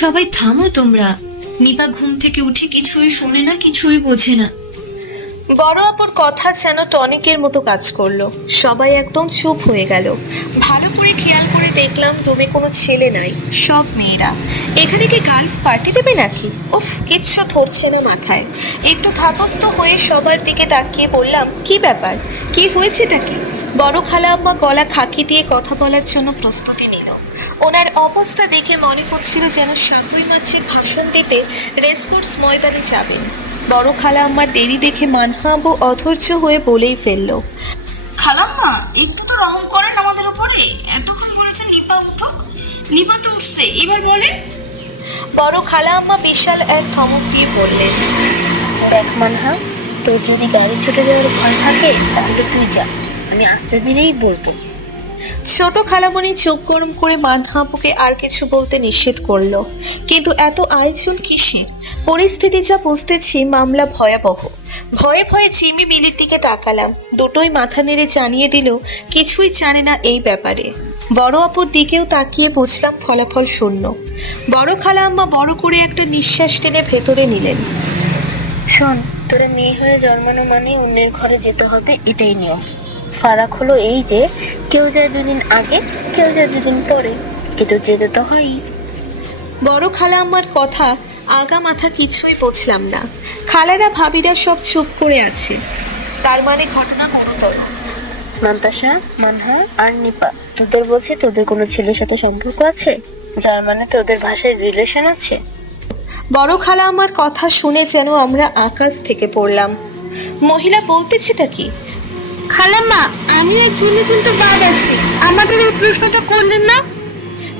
সবাই থামো তোমরা। নিপা ঘুম থেকে উঠে কিছুই শোনে না, কিছুই বোঝে না। বড় আপুর কথা যেন টনিকের মতো কাজ করলো। সবাই একদম চুপ হয়ে গেল। ভালো করে খেয়াল করে দেখলাম রুমে কোনো ছেলে নাই, সব মেয়েরা। এখানে কি গার্লস পার্টি দেবে নাকি? উফ, কিচ্ছু ধরছে না মাথায়। একটু ধাতস্থ হয়ে সবার দিকে তাকিয়ে বললাম, কি ব্যাপার, কি হয়েছেটা কি? বড় খালা আম্মা গলা খাকি দিয়ে কথা বলার জন্য প্রস্তুতি নিল। ওনার অবস্থা দেখে মনে হচ্ছিল যেন ৭ই মার্চের ভাষণ দিতে রেসকোর্স ময়দানে যাবেন। বড় খালা আম্মার দেরি দেখে মানহাবু অধৈর্য হয়ে বলেই ফেলল, খালাম্মা একটু তো রহম করেন আমাদের উপরে। এতক্ষণ বলেছেন নিপা উঠুক, নিপা তো উঠছে, এবার বলেন। বড় খালা আম্মা বিশাল এক ধমক দিয়ে বললেন, দেখ মানহা, তোর যদি গাড়ি ছুটে যাওয়ার ভয় থাকে তাহলে তুই যা, আমি আস্তে ধীরেই বলবো। ছোট খালামণি চোখ গরম করে মানহাবুকে আর কিছু বলতে নিষেধ করলো। কিন্তু এত আয়োজন কিসের? পরিস্থিতি যা বুঝতেছি মামলা ভয়াবহ। ভয়ে ভয়ে চিমি বিলির দিকে তাকালাম। দুটোই মাথা নেড়ে জানিয়ে দিল কিছুই জানে না এই ব্যাপারে। বড় আপুর দিকেও তাকিয়ে বুঝলাম ফলাফল শূন্য। বড় খালা আম্মা বড় করে একটা নিঃশ্বাস টেনে ভেতরে নিলেন। শোন, তোরা মেয়ে হয়ে জন্মানো মানে অন্যের ঘরে যেতে হবে, এটাই নিয়ম। ফারাক হলো এই যে কেউ যায় দুদিন আগে, কেউ যায় দুদিন পরে, কিন্তু যেতে তো হয়ই। বড় খালা আম্মার কথা আগা মাথা কিছুই বুঝলাম না। খালারা ভাবিরা সব চুপ করে আছে, তার মানে ঘটনা গুরুতর। মান্তাসা, মানহা আর নিপা, তোদের বলছি তোদের কোনো ছেলের সাথে সম্পর্ক আছে, যার মানে তোদের ভাষায় রিলেশন আছে? বড় খালা আমার কথা শুনে যেন আমরা আকাশ থেকে পড়লাম। মহিলা বলতেছেটা কি? খালাম্মা, আমি এক ছেলে কিন্তু বাদ আছি, আমাদের এই প্রশ্নটা করলেন না?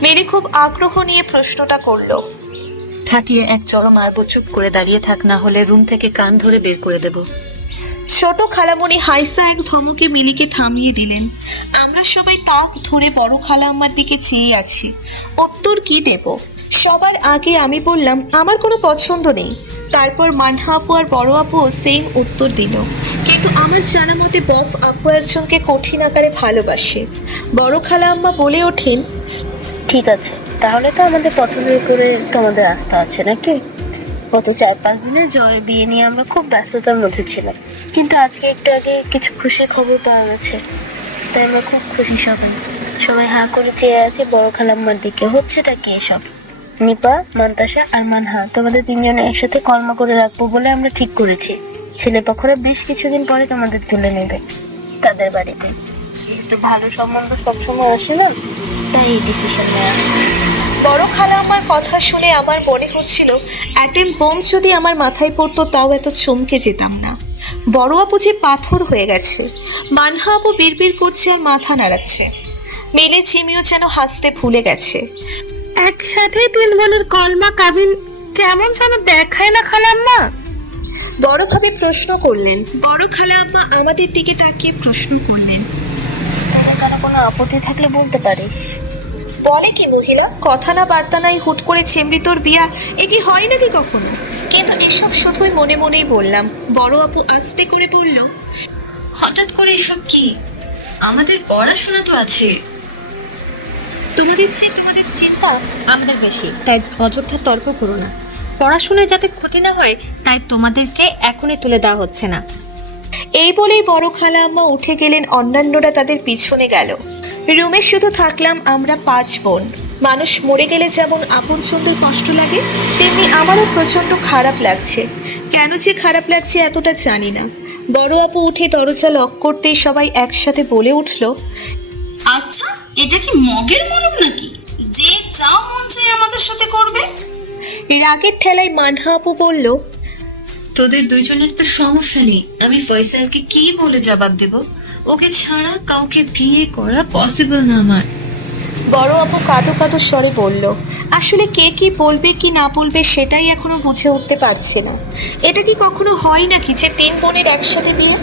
মেরি খুব আগ্রহ নিয়ে প্রশ্নটা করলো। ঠাটিয়ে এক চড় মারবো, চুপ করে দাঁড়িয়ে থাক, না হলে রুম থেকে কান ধরে বের করে দেব। ছোট খালামণি হাইসা এক ধমকে মিলিকে থামিয়ে দিলেন। আমরা সবাই তাক ধরে বড় খালা আম্মার দিকে চেয়ে আছি, উত্তর কি দেব। সবার আগে আমি বললাম আমার কোনো পছন্দ নেই। তারপর মানহা আপু আর বড় আপু সেম উত্তর দিল। কিন্তু আমার জানা মতে বফ আপু একজনকে কঠিন আকারে ভালোবাসে। বড় খালা আম্মা বলে ওঠেন, ঠিক আছে, তাহলে তো আমাদের পছন্দের করে তোমাদের আস্থা আছে নাকি? গত ৪-৫ দিনের জয়ের বিয়ে নিয়ে আমরা খুব ব্যস্ততার মধ্যে ছিলাম, কিন্তু আজকে একটু আগে কিছু খুশির খবর পাওয়া গেছে, তাই আমরা খুব খুশি। সবাই সবাই হাঁ করে চেয়ে আছে বড় খালাম্মার দিকে। হচ্ছেটা কি এসব? নিপা, মান্তাসা আর মানহা, তোমাদের তিনজনে একসাথে কর্ম করে রাখবো বলে আমরা ঠিক করেছি। ছেলেপক্ষরা বেশ কিছুদিন পরে তোমাদের তুলে নেবে তাদের বাড়িতে। একটু ভালো সম্বন্ধ সবসময় আসে না, তাই এই ডিসিশন নেওয়া। বড় খালা আমার কথা শুনে আমার মনে হচ্ছিল অ্যাটেম বোম যদি আমার মাথায় পড়তো তাও এত চমকে যেতাম না। বড় আপু যে পাথর হয়ে গেছে। মানহা আপু বিড়বিড় করছে আর মাথা নাড়াচ্ছে। মেলে চিমিও যেন হাসতে ভুলে গেছে। একসাথে ৩ বোনের কলমা কাবিন কেমন যেন দেখায় না খালাম্মা? বড় ভাবে প্রশ্ন করলেন। বড় খালা আম্মা আমাদের দিকে তাকিয়ে প্রশ্ন করলেন, তোদের কারো কোনো আপত্তি থাকলে বলতে পারিস। বলে কি মহিলা, কথা না বার্তা নাই হুট করে ছেমরি তোর বিয়া, এ কি হয় নাকি কখনো? কিন্তু এসব শুধুই মনে মনেই বললাম। বড় আপু আস্তে করে বলল, হঠাৎ করে এসব কি? আমাদের পড়াশোনা তো আছে। তোমাদের চিন্তা আমাদের বেশি, তাই অযথা তর্ক করো না। পড়াশোনায় যাতে ক্ষতি না হয় তাই তোমাদেরকে এখনই তুলে দেওয়া হচ্ছে না। এই বলেই বড় খালা আম্মা উঠে গেলেন, অন্যান্যরা তাদের পিছনে গেল। রুমে শুধু থাকলাম আমরা 5 বোন। মানুষ মরে গেলে যেমন আপনজনদের কষ্ট লাগে, তেমনি আমারও প্রচন্ড খারাপ লাগছে। কেন যে খারাপ লাগছে এতটা জানি না। বড় আপু উঠে দরজা লক করতেই সবাই একসাথে বলে উঠল, আচ্ছা, এটা কি মগের মরক নাকি যে যা মন চায় আমাদের সাথে করবে? রাগের ঠেলায় মানহা আপু বলল, তোদের দুইজনের তো সমস্যা নেই, আমি ফয়সালকে কি বলে জবাব দেব? ওকে ছাড়া কাউকে বিয়ে করা পসিবল না আমার। বড় আপু কাঁদো কাঁদো স্বরে বলল, আসলে কে কি বলবে কি না বলবে সেটাই এখনো বুঝে উঠতে পারছে না। এটা কি কখনো হয় নাকি যে 3 বোনের একসাথে বিয়ে?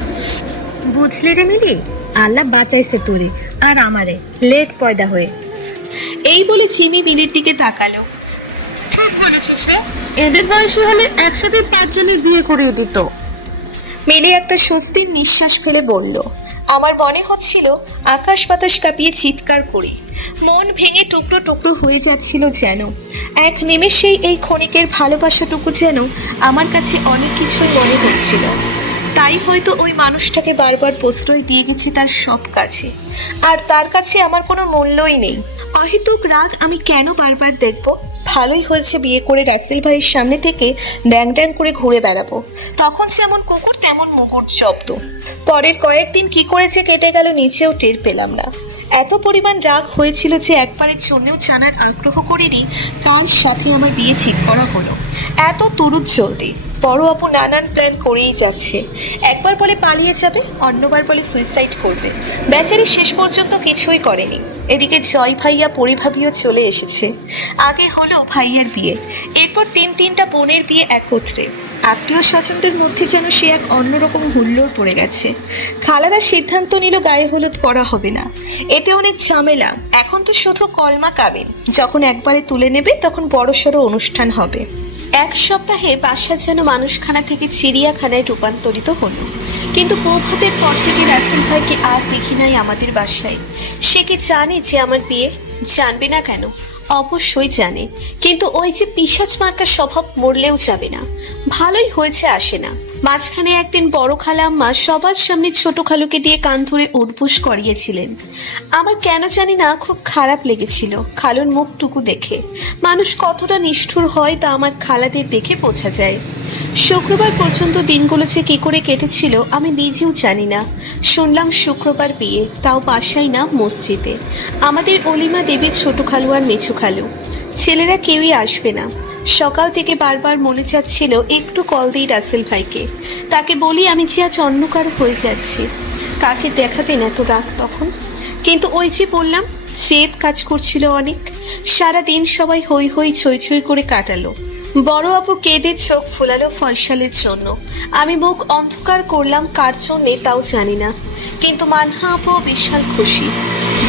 বুঝলি রে মিলি, আল্লাহ বাঁচাইছে তোরে আর আমারে লেট পয়দা হয়ে। এই বলে চিমি বিলের দিকে তাকালো। ঠিক বলেছিস রে, এদের বয়সী হলে একসাথে 5 জনের বিয়ে করিয়ে দিত। মিলি একটা স্বস্তির নিঃশ্বাস ফেলে বলল, আমার মনে হচ্ছিল আকাশ বাতাস কাঁপিয়ে চিৎকার করি। মন ভেঙে টুকরো টুকরো হয়ে যাচ্ছিল যেন। এক নিমেষেই এই ক্ষণিকের ভালোবাসাটুকু যেন আমার কাছে অনেক কিছুই মনে হচ্ছিল। তাই হয়তো ওই মানুষটাকে বারবার প্রশ্রয় দিয়ে গেছি তার সব কাছে, আর তার কাছে আমার কোনো মূল্যই নেই। অহেতুক রাগ আমি কেন বারবার দেখব? ভালোই হয়েছে বিয়ে করে রাসেল ভাইয়ের সামনে থেকে ড্যাং ড্যাং করে ঘুরে বেড়াবো। তখন যেমন কুকুর তেমন মুকুট জব্দ। পরের কয়েকদিন কি করে যে কেটে গেল নিজেও টের পেলাম না। এত পরিমাণ রাগ হয়েছিল যে একবারের জন্যেও জানার আগ্রহ করিনি কার সাথে আমার বিয়ে ঠিক করা হলো। এত তুরুত জলদি বড় আপু নানান প্ল্যান করেই যাচ্ছে। একবার বলে পালিয়ে যাবে, অন্যবার বলে সুইসাইড করবে। বেচারি শেষ পর্যন্ত কিছুই করেনি। এদিকে জয় ভাইয়া পরিভাবিও চলে এসেছে। আগে হলো ভাইয়ার বিয়ে, এরপর তিনটা বোনের বিয়ে একত্রে। আত্মীয় স্বজনদের মধ্যে যেন সে এক অন্যরকম হুল্লোড় পড়ে গেছে। খালারা সিদ্ধান্ত নিল গায়ে হলুদ করা হবে না, এতে অনেক ঝামেলা। এখন তো শুধু কলমা কাবিন, যখন একবারে তুলে নেবে তখন বড়সড় অনুষ্ঠান হবে। এক সপ্তাহে বাসা যেন মানুষখানা থেকে চিড়িয়াখানায় রূপান্তরিত হলো। কিন্তু বৌভাতের পর থেকে রাসেল ভাইকে আর দেখি নাই আমাদের বাসায়। সে কি জানে যে আমার বিয়ে? জানবে না কেন? অবশ্যই জানে, কিন্তু ওই যে পিশাচ মার্কা স্বভাব মরলেও যাবে না। ভালোই হয়েছে আসে না। মাঝখানে একদিন বড় খালাম্মা সবার সামনে ছোট খালুকে দিয়ে কান ধরে উঠবুস করিয়েছিলেন। আমার কেন জানি না খুব খারাপ লেগেছিল খালুর মুখটুকু দেখে। মানুষ কতটা নিষ্ঠুর হয় তা আমার খালাদের দেখে বোঝা যায়। শুক্রবার পর্যন্ত দিনগুলো যে কি করে কেটেছিল আমি নিজেও জানি না। শুনলাম শুক্রবার বিয়ে, তাও বাসায় না মসজিদে। আমাদের অলিমা দেবীর ছোট খালু আর মেছু খালু। ছেলেরা কেউই আসবে না। সকাল থেকে বারবার মনে চাচ্ছিল একটু কল দিই রাসেল ভাইকে, তাকে বলি আমি যে আজ অন্য কারো হয়ে যাচ্ছি। কাকে দেখাবেন এত রাগ তখন? কিন্তু ওই যে বললাম, জেদ কাজ করছিল অনেক। সারা দিন সবাই হই হই ছই ছই করে কাটালো। বড় আপু কেঁদে চোখ ফোলালো ফয়সালের জন্য। আমি মুখ অন্ধকার করলাম কার জন্যে তাও জানি না, কিন্তু মানহা আপু বিশাল খুশি।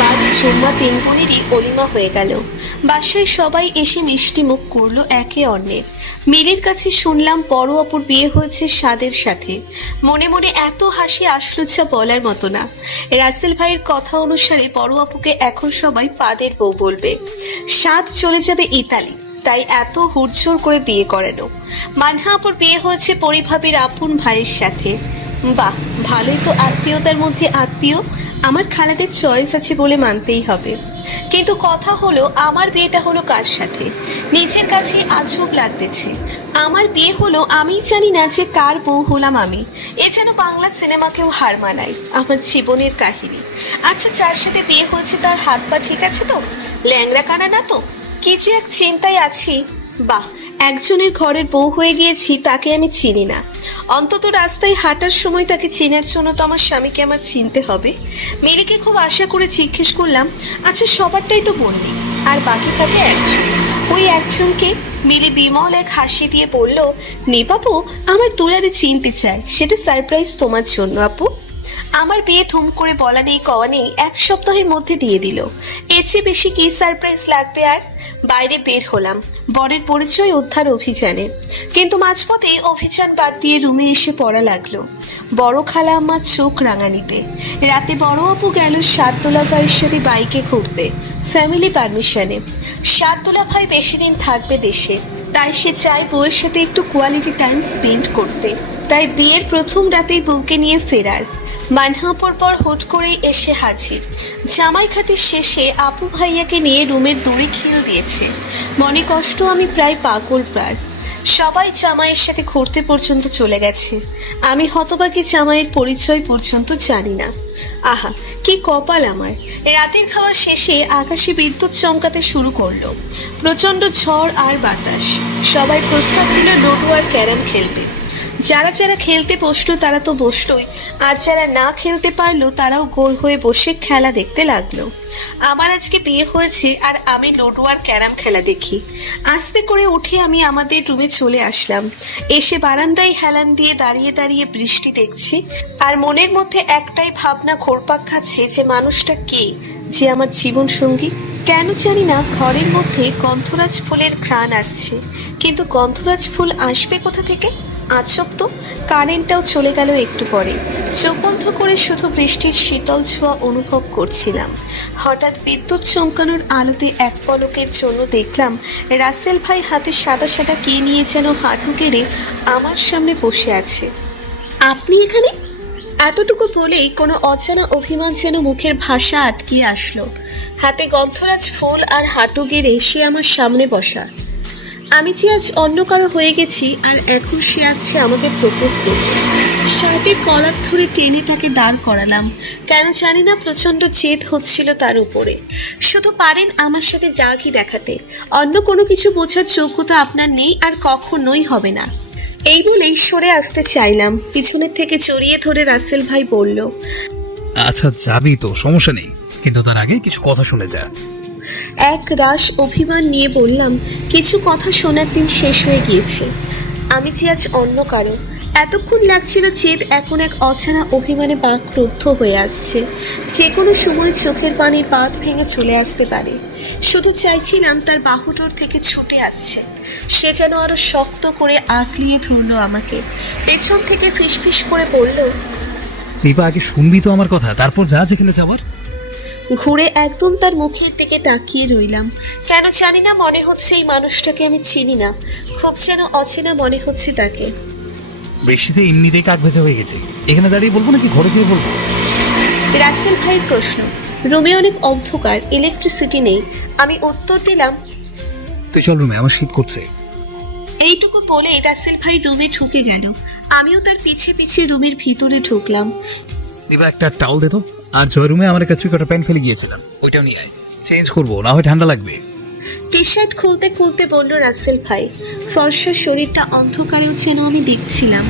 বাদ জুম্মা 3 বোনেরই অলিমা হয়ে গেল। বাসায় সবাই এসে মিষ্টি মুখ করলো একে অন্যের। মিলির কাছে শুনলাম বড় আপুর বিয়ে হয়েছে সাদের সাথে। মনে মনে এত হাসি আসলো যা বলার মতো না। রাসেল ভাইয়ের কথা অনুসারে বড় আপুকে এখন সবাই পাদের বউ বলবে। সাদ চলে যাবে ইতালি, তাই এত হুড়ঝুড় করে বিয়ে করানো। মানহা আপুর বিয়ে হয়েছে পরিভাবির আপন ভাইয়ের সাথে। বাহ, ভালোই তো আত্মীয়তার মধ্যে আত্মীয়। আমার খালাদের চয়েস আছে বলে মানতেই হবে। কিন্তু কথা হলো আমার বিয়েটা হলো কার সাথে? নিজের কাছে আজব লাগতেছে। আমার বিয়ে হলো আমি জানি না যে কার বউ হলাম আমি। এ যেন বাংলা সিনেমাকেও হার মানায়। আমার জীবনের কাহিনী। আচ্ছা, যার সাথে বিয়ে হয়েছে তার হাত পা ঠিক আছে তো? ল্যাংড়া কানা না তো? কি যে এক চিন্তায় আছি। বাহ, একজনের ঘরের বউ হয়ে গিয়েছি, তাকে আমি চিনি না। অন্তত রাস্তায় হাঁটার সময় তাকে চেনার জন্য তো আমার স্বামীকে আমার চিনতে হবে। মেয়েকে খুব আশা করে জিজ্ঞেস করলাম, আচ্ছা সবারটাই তো বললি, আর বাকি থাকে একজন, ওই একজনকে? মিলি বিমল এক হাসি দিয়ে বলল, নিপাপু আমার দুলারে চিনতে চায়, সেটা সারপ্রাইজ তোমার জন্য আপু। আমার বিয়ে ধুম করে বলা নেই কওয়া নেই 1 সপ্তাহের মধ্যে দিয়ে দিল। এর চেয়ে বেশি কি সারপ্রাইজ লাগবে আর? বাইরে বের হলাম বরের পরিচয় উদ্ধার অভিযানে, কিন্তু মাঝপথে অভিযান বাদ দিয়ে রুমে এসে পড়া লাগলো। বড় খালা আমার চোখ রাঙানিতে। রাতে বড় আপু গেল সাতদোলা ভাইয়ের সাথে বাইকে ঘুরতে, ফ্যামিলি পারমিশনে। সাতদোলা ভাই বেশি দিন থাকবে দেশে, তাই সে চায় বউয়ের সাথে একটু কোয়ালিটি টাইম স্পেন্ড করতে। তাই বিয়ের প্রথম রাতেই বউকে নিয়ে ফেরার। মানহাপুর পর হুট করেই এসে হাজির। জামাই খাতির শেষে আপু ভাইয়াকে নিয়ে রুমের দড়ি খিল দিয়েছে। মনে কষ্ট আমি প্রায় পাগল প্রায়। সবাই জামাইয়ের সাথে ঘুরতে পর্যন্ত চলে গেছে। আমি হতবাকি জামাইয়ের পরিচয় পর্যন্ত জানি না। আহা, কি কপাল আমার। রাতের খাওয়া শেষে আকাশে বিদ্যুৎ চমকাতে শুরু করলো। প্রচন্ড ঝড় আর বাতাস। সবাই প্রস্তাব দিল লুডো আর ক্যারাম খেলবে। যারা যারা খেলতে বসলো তারা তো বসলোই, আর যারা না খেলতে পারলো তারাও গোল হয়ে বসে খেলা দেখতে লাগলো। আমার আজকে বিয়ে হয়েছে আর আমি লুডো আর ক্যারাম খেলা দেখি। আস্তে করে উঠে আমি আমাদের রুমে চলে আসলাম। এসে বারান্দায় হেলান দিয়ে দাঁড়িয়ে দাঁড়িয়ে বৃষ্টি দেখছি, আর মনের মধ্যে একটাই ভাবনা ঘোরপাক খাচ্ছে যে মানুষটা কে, যে আমার জীবন সঙ্গী। কেন জানি না ঘরের মধ্যে গন্ধরাজ ফুলের ঘ্রাণ আসছে, কিন্তু গন্ধরাজ ফুল আসবে কোথা থেকে? আজব তো, কারেন্টটাও চলে গেল একটু পরে। চোখ বন্ধ করে শুধু বৃষ্টির শীতল ছোঁয়া অনুভব করছিলাম। হঠাৎ বিদ্যুৎ চমকানোর আলোতে এক পলকের জন্য দেখলাম রাসেল ভাই হাতে সাদা সাদা কি নিয়ে যেন হাঁটু গেড়ে আমার সামনে বসে আছে। আপনি এখানে? এতটুকু বলেই কোনো অজানা অভিমান যেন মুখের ভাষা আটকিয়ে আসলো। হাতে গন্ধরাজ ফুল আর হাঁটু গেড়ে সে আমার সামনে বসা। আমি যে আজ অন্য কারো হয়ে গেছি, আর এখন সে আসছে আমাকে প্রপোজ করতে। শার্টের কলার ধরে টেনে তাকে দাঁড় করালাম। কেন জানি না প্রচণ্ড জেদ হচ্ছিল তার উপরে। শুধু পারেন আমার সাথে রাগই দেখাতে, অন্য কোনো কিছু বোঝার যোগ্যতা আপনার নেই আর কখনোই হবে না। এই বলেই সরে আসতে চাইলাম, পিছনের থেকে জড়িয়ে ধরে রাসেল ভাই বলল, আচ্ছা যাবি তো, সমস্যা নেই, কিন্তু তার আগে কিছু কথা শুনে যা। এক রাশ অভিমান নিয়ে বললাম, কিছু কথা শোনার দিন শেষ হয়ে গিয়েছে। আমি যে আজ অন্য কারো। এতক্ষণ লাগছিল জেদ এখন এক অজানা অভিমানে বাকরুদ্ধ হয়ে আসছে। যে কোনো সময় চোখের পানি বাঁধ ভেঙে চলে আসতে পারে। শুধু চাইছিলাম তার বাহুটোর থেকে ছুটে আসছে। সে যেন আরো শক্ত করে আঁকলিয়ে ধরলো আমাকে। পেছন থেকে ফিসফিস করে বলল, নিপা আগে শুনবি তো আমার কথা, তারপর যা যেখানে যাওয়ার। ঘুরে একদম তার মুখের দিকে তাকিয়ে রইলাম। কেন জানি না মনে হচ্ছে এই মানুষটাকে আমি চিনি না, খুব যেন অচেনা মনে হচ্ছে তাকে। বৃষ্টিতে এমনিতেই কাক ভেজা হয়ে গেছে, এখানে দাঁড়িয়ে বলবো নাকি ঘরে যেয়ে বলবো? রাসেল ভাইয়ের প্রশ্ন। রুমে অনেক অন্ধকার, ইলেকট্রিসিটি নেই। আমি উত্তর দিলাম, তুই চল রুমে, আমার শীত করছে। এইটুকু বলে রাসেল ভাই রুমে ঢুকে গেল। আমিও তার পিছে পিছে রুমের ভিতরে ঢুকলাম। নিপা একটা টাওয়াল দে তো, আর জয় রুমে আমার একটা চুইকটা প্যান্ট ফেলে গিয়েছিলাম, ওইটাও নিয়ে আয়, চেঞ্জ করবো, না হয় ঠান্ডা লাগবে। টি শার্ট খুলতে খুলতে বলল রাসেল ভাই। ফর্সা শরীরটা অন্ধকারেও যেন আমি দেখছিলাম।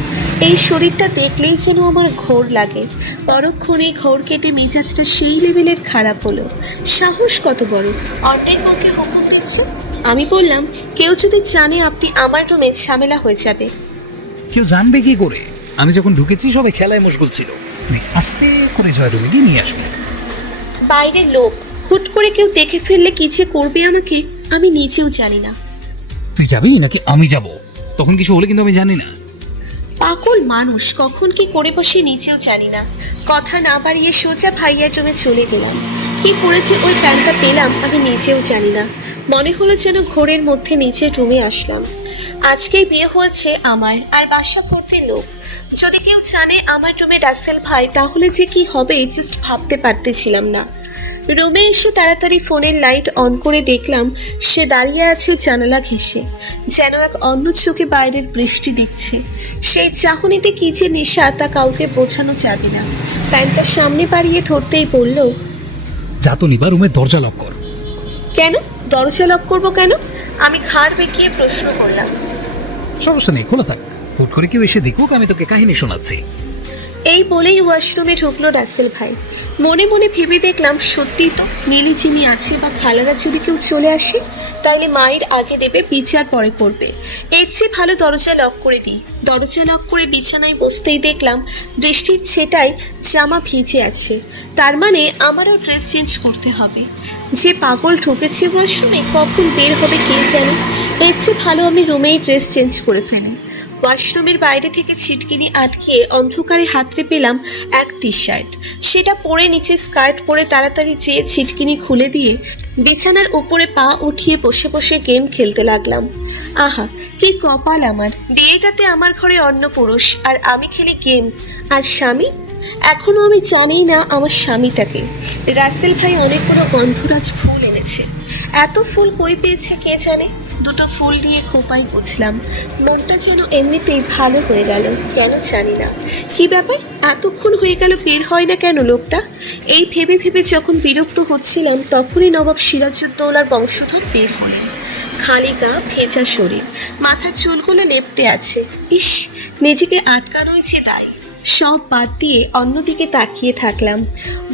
এই শরীরটা দেখলেই যেন আমার ঘোর লাগে। পরক্ষণে ঘোর কেটে মেজাজটা সেই লেভেলের খারাপ হলো। সাহস কত বড়, অন্যের মুখে হুকুম দিচ্ছে। আমি বললাম, কেউ যদি জানে আপনি আমার রুমে, ঝামেলা হয়ে যাবে। কেউ জানবে কি করে? আমি যখন ঢুকেছি সবাই খেলায় মশগুল ছিল। তুই আস্তে করে জয় রুমে গিয়ে নিয়ে আসবি। বাইরে লোক, হুট করে কেউ দেখে ফেললে কি যে করবে আমাকে আমি নিজেও জানি না। তুই যাবি নাকি আমি যাব? তখন কিছু হলে কিন্তু আমি জানি না। পাগল মানুষ, কখন কি করে বসে নিজেও জানি না। কথা না বাড়িয়ে সোজা ভাইয়ার রুমে চলে গেলাম। কি করেছে ওই প্যান্টটা পেলাম আমি নিজেও জানি না। মনে হলো যেন ঘোরের মধ্যে নিচে রুমে আসলাম। আজকেই বিয়ে হয়েছে আমার, আর বাসা ভর্তি লোক। যদি কেউ জানে আমার রুমে রাসেল ভাই, তাহলে যে কি হবে জাস্ট ভাবতে পারতেছিলাম না। রুমে এসে তাড়াতাড়ি ফোনের লাইট অন করে দেখলাম সে দাঁড়িয়ে আছে জানালা ঘেঁষে, যেন এক অন্য চোখে বাইরের বৃষ্টি দেখছে। সেই চাহনিতে কি যে নেশা তা কাউকে বোঝানো যাবে না। প্যান্টটা সামনে বাড়িয়ে ধরতেই বলল, যা তো নিপা, রুমের দরজা লক কর। কেন দরজা লক করবো কেন? আমি ঘাড় বেঁকিয়ে প্রশ্ন করলাম। সমস্যা নেই, খোলা থাক, হুট করে কেউ এসে দেখুক আমি তোকে কাহিনী শোনাচ্ছি। এই বলেই ওয়াশরুমে ঢুকলো রাসেল ভাই। মনে মনে ভেবে দেখলাম, সত্যিই তো মিলি চিনি আছে, বা খালারা যদি কেউ চলে আসে তাহলে মায়ের আগে দেবে, বিচার পরে করবে। এর চেয়ে ভালো দরজা লক করে দিই। দরজা লক করে বিছানায় বসতেই দেখলাম বৃষ্টির ছেটায় জামা ভিজে আছে। তার মানে আমারও ড্রেস চেঞ্জ করতে হবে। যে পাগল ঢুকেছে ওয়াশরুমে, কখন বের হবে কে জানে। এর চেয়ে ভালো আমি রুমেই ড্রেস চেঞ্জ করে ফেলি। ওয়াশরুমের বাইরে থেকে ছিটকিনি আটকিয়ে অন্ধকারে হাতড়ে পেলাম এক টি শার্ট। সেটা পরে নিচে স্কার্ট পরে তাড়াতাড়ি যেয়ে ছিটকিনি খুলে দিয়ে বিছানার উপরে পা উঠিয়ে বসে বসে গেম খেলতে লাগলাম। আহা, কি কপাল আমার! বিয়েটাতে আমার ঘরে অন্য পুরুষ, আর আমি খেলি গেম। আর স্বামী? এখনো আমি জানি না আমার স্বামীটাকে। রাসেল ভাই অনেকগুলো গন্ধরাজ ফুল এনেছে। এত ফুল কই পেয়েছে কে জানে। দুটো ফুল নিয়ে খোপাই বুঝলাম। মনটা যেন এমনিতেই ভালো হয়ে গেল, কেন জানি না। কি ব্যাপার, এতক্ষণ হয়ে গেল বের হয় না কেন লোকটা? এই ভেবে ভেবে যখন বিরক্ত হচ্ছিলাম, তখনই নবাব সিরাজউদ্দৌলার বংশধর বের হলেন। খালি গা, ভেজা শরীর, মাথার চুলগুলো লেপ্টে আছে। ইস, নিজেকে আটকানোই যে দায়। সব বাদ দিয়ে অন্যদিকে তাকিয়ে থাকলাম।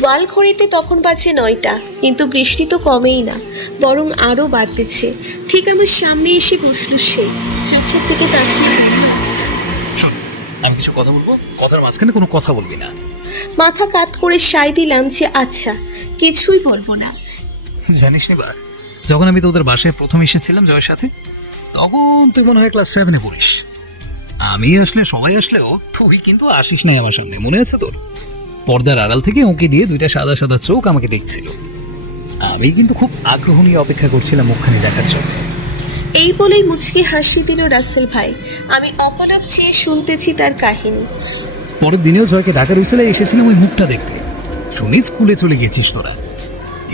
ওয়াল ঘড়িতে তখন বাজে 9টা, কিন্তু বৃষ্টি তো কমেই না, বরং আরও বাড়তেছে। ঠিক আমার সামনে এসে বসল সে। চোখের দিকে তাকিয়ে শোন, আমি কিছু কথা বলবো, কথার মাঝখানে কোনো কথা বলবি না। মাথা কাত করে সায় দিলাম যে আচ্ছা, কিছুই বলবো না। জানিস নিবা, যখন আমি তোদের বাসায় প্রথম এসেছিলাম জয়ের সাথে, তখন তুই মনে হয় ক্লাস 7-এ পড়িস। আমি আসলে সবাই আসলেও তুই কিন্তু আসিস নাই আমার সামনে, মনে আছে তোর? পর্দার আড়াল থেকে ওকে দিয়ে দুইটা সাদা সাদা চোখ আমাকে দেখছিল। আমি কিন্তু খুব আগ্রহ নিয়ে অপেক্ষা করছিলাম মুখখানি দেখার জন্য। এই বলেই মুচকি হাসি দিল রাসেল ভাই। আমি অপলক চেয়ে শুনতেছি তার কাহিনী। পরের দিনেও জয়কে ঢাকার উসলে এসেছিলাম ওই মুখটা দেখতে। শুনি স্কুলে চলে গেছিস তোরা।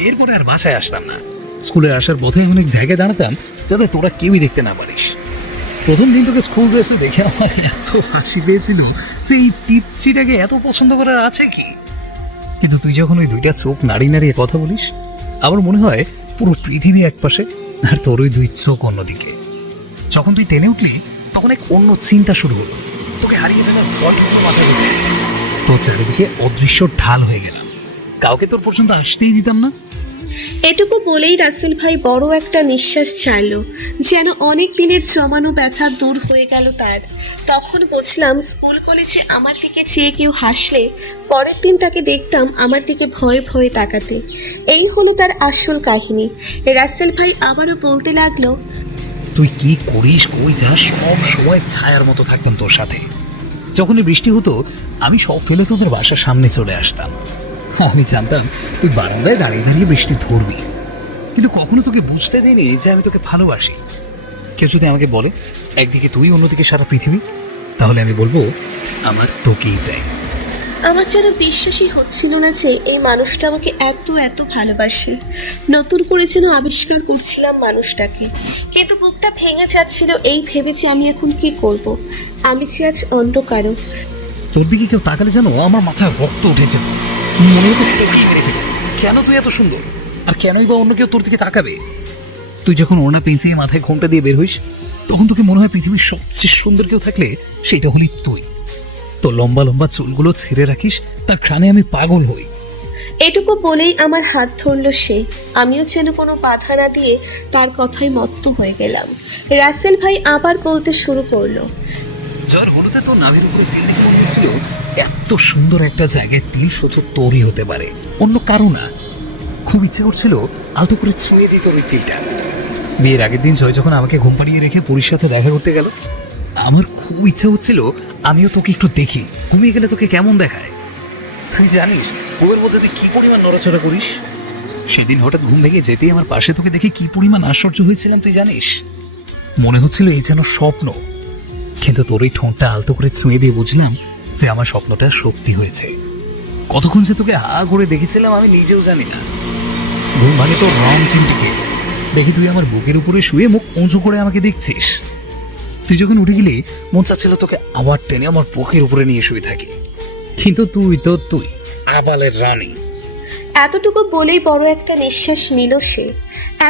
এরপরে আর বাসায় আসতাম না। স্কুলে আসার পথে অনেক জায়গায় দাঁড়াতাম যাতে তোরা কেউই দেখতে না পারিস। প্রথম দিন তোকে স্কুল ড্রেসে দেখে আমার এত হাসি পেয়েছিল যে এই পিচ্ছিটাকে এত পছন্দ করার আছে কি। কিন্তু তুই যখন ওই দুইটা চোখ নাড়িয়ে নাড়িয়ে কথা বলিস, আমার মনে হয় পুরো পৃথিবী একপাশে আর তোর ওই দুই চোখ অন্যদিকে। যখন তুই টেনে উঠলি তখন এক অন্য চিন্তা শুরু হলো। তোকে হারিয়ে ফেলার ভয়টুকু মাথায় ঢুকে তোর চারিদিকে অদৃশ্য ঢাল হয়ে গেলাম। কাউকে তোর পর্যন্ত আসতেই দিতাম না। এটুকু বলেই রাসেল ভাই বড় একটা নিঃশ্বাস ছাড়ল, যেন অনেক দিনের জমানো ব্যথা দূর হয়ে গেল তার। তখন বুঝলাম স্কুল কলেজে আমার দিকে চেয়ে কেউ হাসলে পরের দিন তাকে দেখতাম আমার দিকে ভয়ে ভয়ে তাকাতে। এই হলো তার আসল কাহিনী। রাসেল ভাই আবারও বলতে লাগলো, তুই কি করিস, কই যাস, সব সময় ছায়ার মতো থাকতাম তোর সাথে। যখনই বৃষ্টি হতো আমি সব ফেলে তোদের বাসার সামনে চলে আসতাম। আমি জানতাম তুই বারান্দায় দাঁড়িয়ে দাঁড়িয়ে বৃষ্টি ধরবি, কিন্তু কখনো তোকে বুঝতে দিইনি যে আমি তোকে ভালোবাসি। কেউ যদি আমাকে বলে একদিকে তুই অন্যদিকে সারা পৃথিবী, তাহলে আমি বলবো আমার তোকেই চাই। আমার যেন বিশ্বাসই হচ্ছিল না যে এই মানুষটা আমাকে এত এত ভালোবাসে। নতুন করে যেন আবিষ্কার করছিলাম মানুষটাকে, কিন্তু বুকটা ভেঙে যাচ্ছিল এই ভেবে যে আমি এখন কি করব। আমি যে আজ অন্য কারো। তোর দিকে কেউ তাকালে যেন আমার মাথায় রক্ত উঠেছে। মনে হতো তোকেই মেরে ফেলে। কেন তুই এত সুন্দর, আর কেনই বা অন্য কেউ তোর দিকে তাকাবে? তুই যখন ওড়না পেঁচিয়ে মাথায় ঘোমটা দিয়ে বের হইস তখন তোকে মনে হয় পৃথিবীর সবচেয়ে সুন্দর কেউ থাকলে সেটা হলি তুই। তোর লম্বা লম্বা চুলগুলো ছেড়ে রাখিস, তার ঘ্রাণে আমি পাগল হই। এটুকু বলেই আমার হাত ধরল সে। আমিও যেন কোনো বাধা না দিয়ে তার কথায় মত্ত হয়ে গেলাম। রাসেল ভাই আবার বলতে শুরু করলো, জ্বর হলুদে তোর নাভির উপরে তিল দেখে মনে হয়েছিল এত সুন্দর একটা জায়গায় তিল শুধু তোরই হতে পারে, অন্য কারো না। খুব ইচ্ছে করছিল আলতো করে ছুঁয়ে দিত ওই তিলটা। বিয়ের আগের দিন জয় যখন আমাকে ঘুম পাড়িয়ে রেখে পুরীর সাথে দেখা করতে গেল, আমার খুব ইচ্ছা হচ্ছিল আমিও তোকে একটু দেখি, ঘুমিয়ে গেলে তোকে কেমন দেখায়। তুই জানিস বউয়ের মধ্যে তুই কি পরিমাণ নড়াচড়া করিস। সেদিন হঠাৎ ঘুম ভেঙে যেতেই আমার পাশে তোকে দেখে কি পরিমাণ আশ্চর্য হয়েছিলাম তুই জানিস। মনে হচ্ছিল এই যেন স্বপ্ন, কিন্তু তোর এই ঠোঁটটা আলতো করে ছুঁয়ে দিয়ে বুঝলাম যে আমার স্বপ্নটা সত্যি হয়েছে। কতক্ষণ যে তোকে হা করে দেখেছিলাম আমি নিজেও জানি না। ঘুম ভাঙে তোর রং চিমটিকে দেখি তুই আমার বুকের উপরে শুয়ে মুখ উঁচু করে আমাকে দেখছিস। তুই যখন উঠে গেলি মন চাচ্ছিল তোকে আবার টেনে আমার বুকের উপরে নিয়ে শুয়ে থাকি, কিন্তু তুই আবালের রানী। এতটুকু বলেই বড় একটা নিঃশ্বাস নিল সে।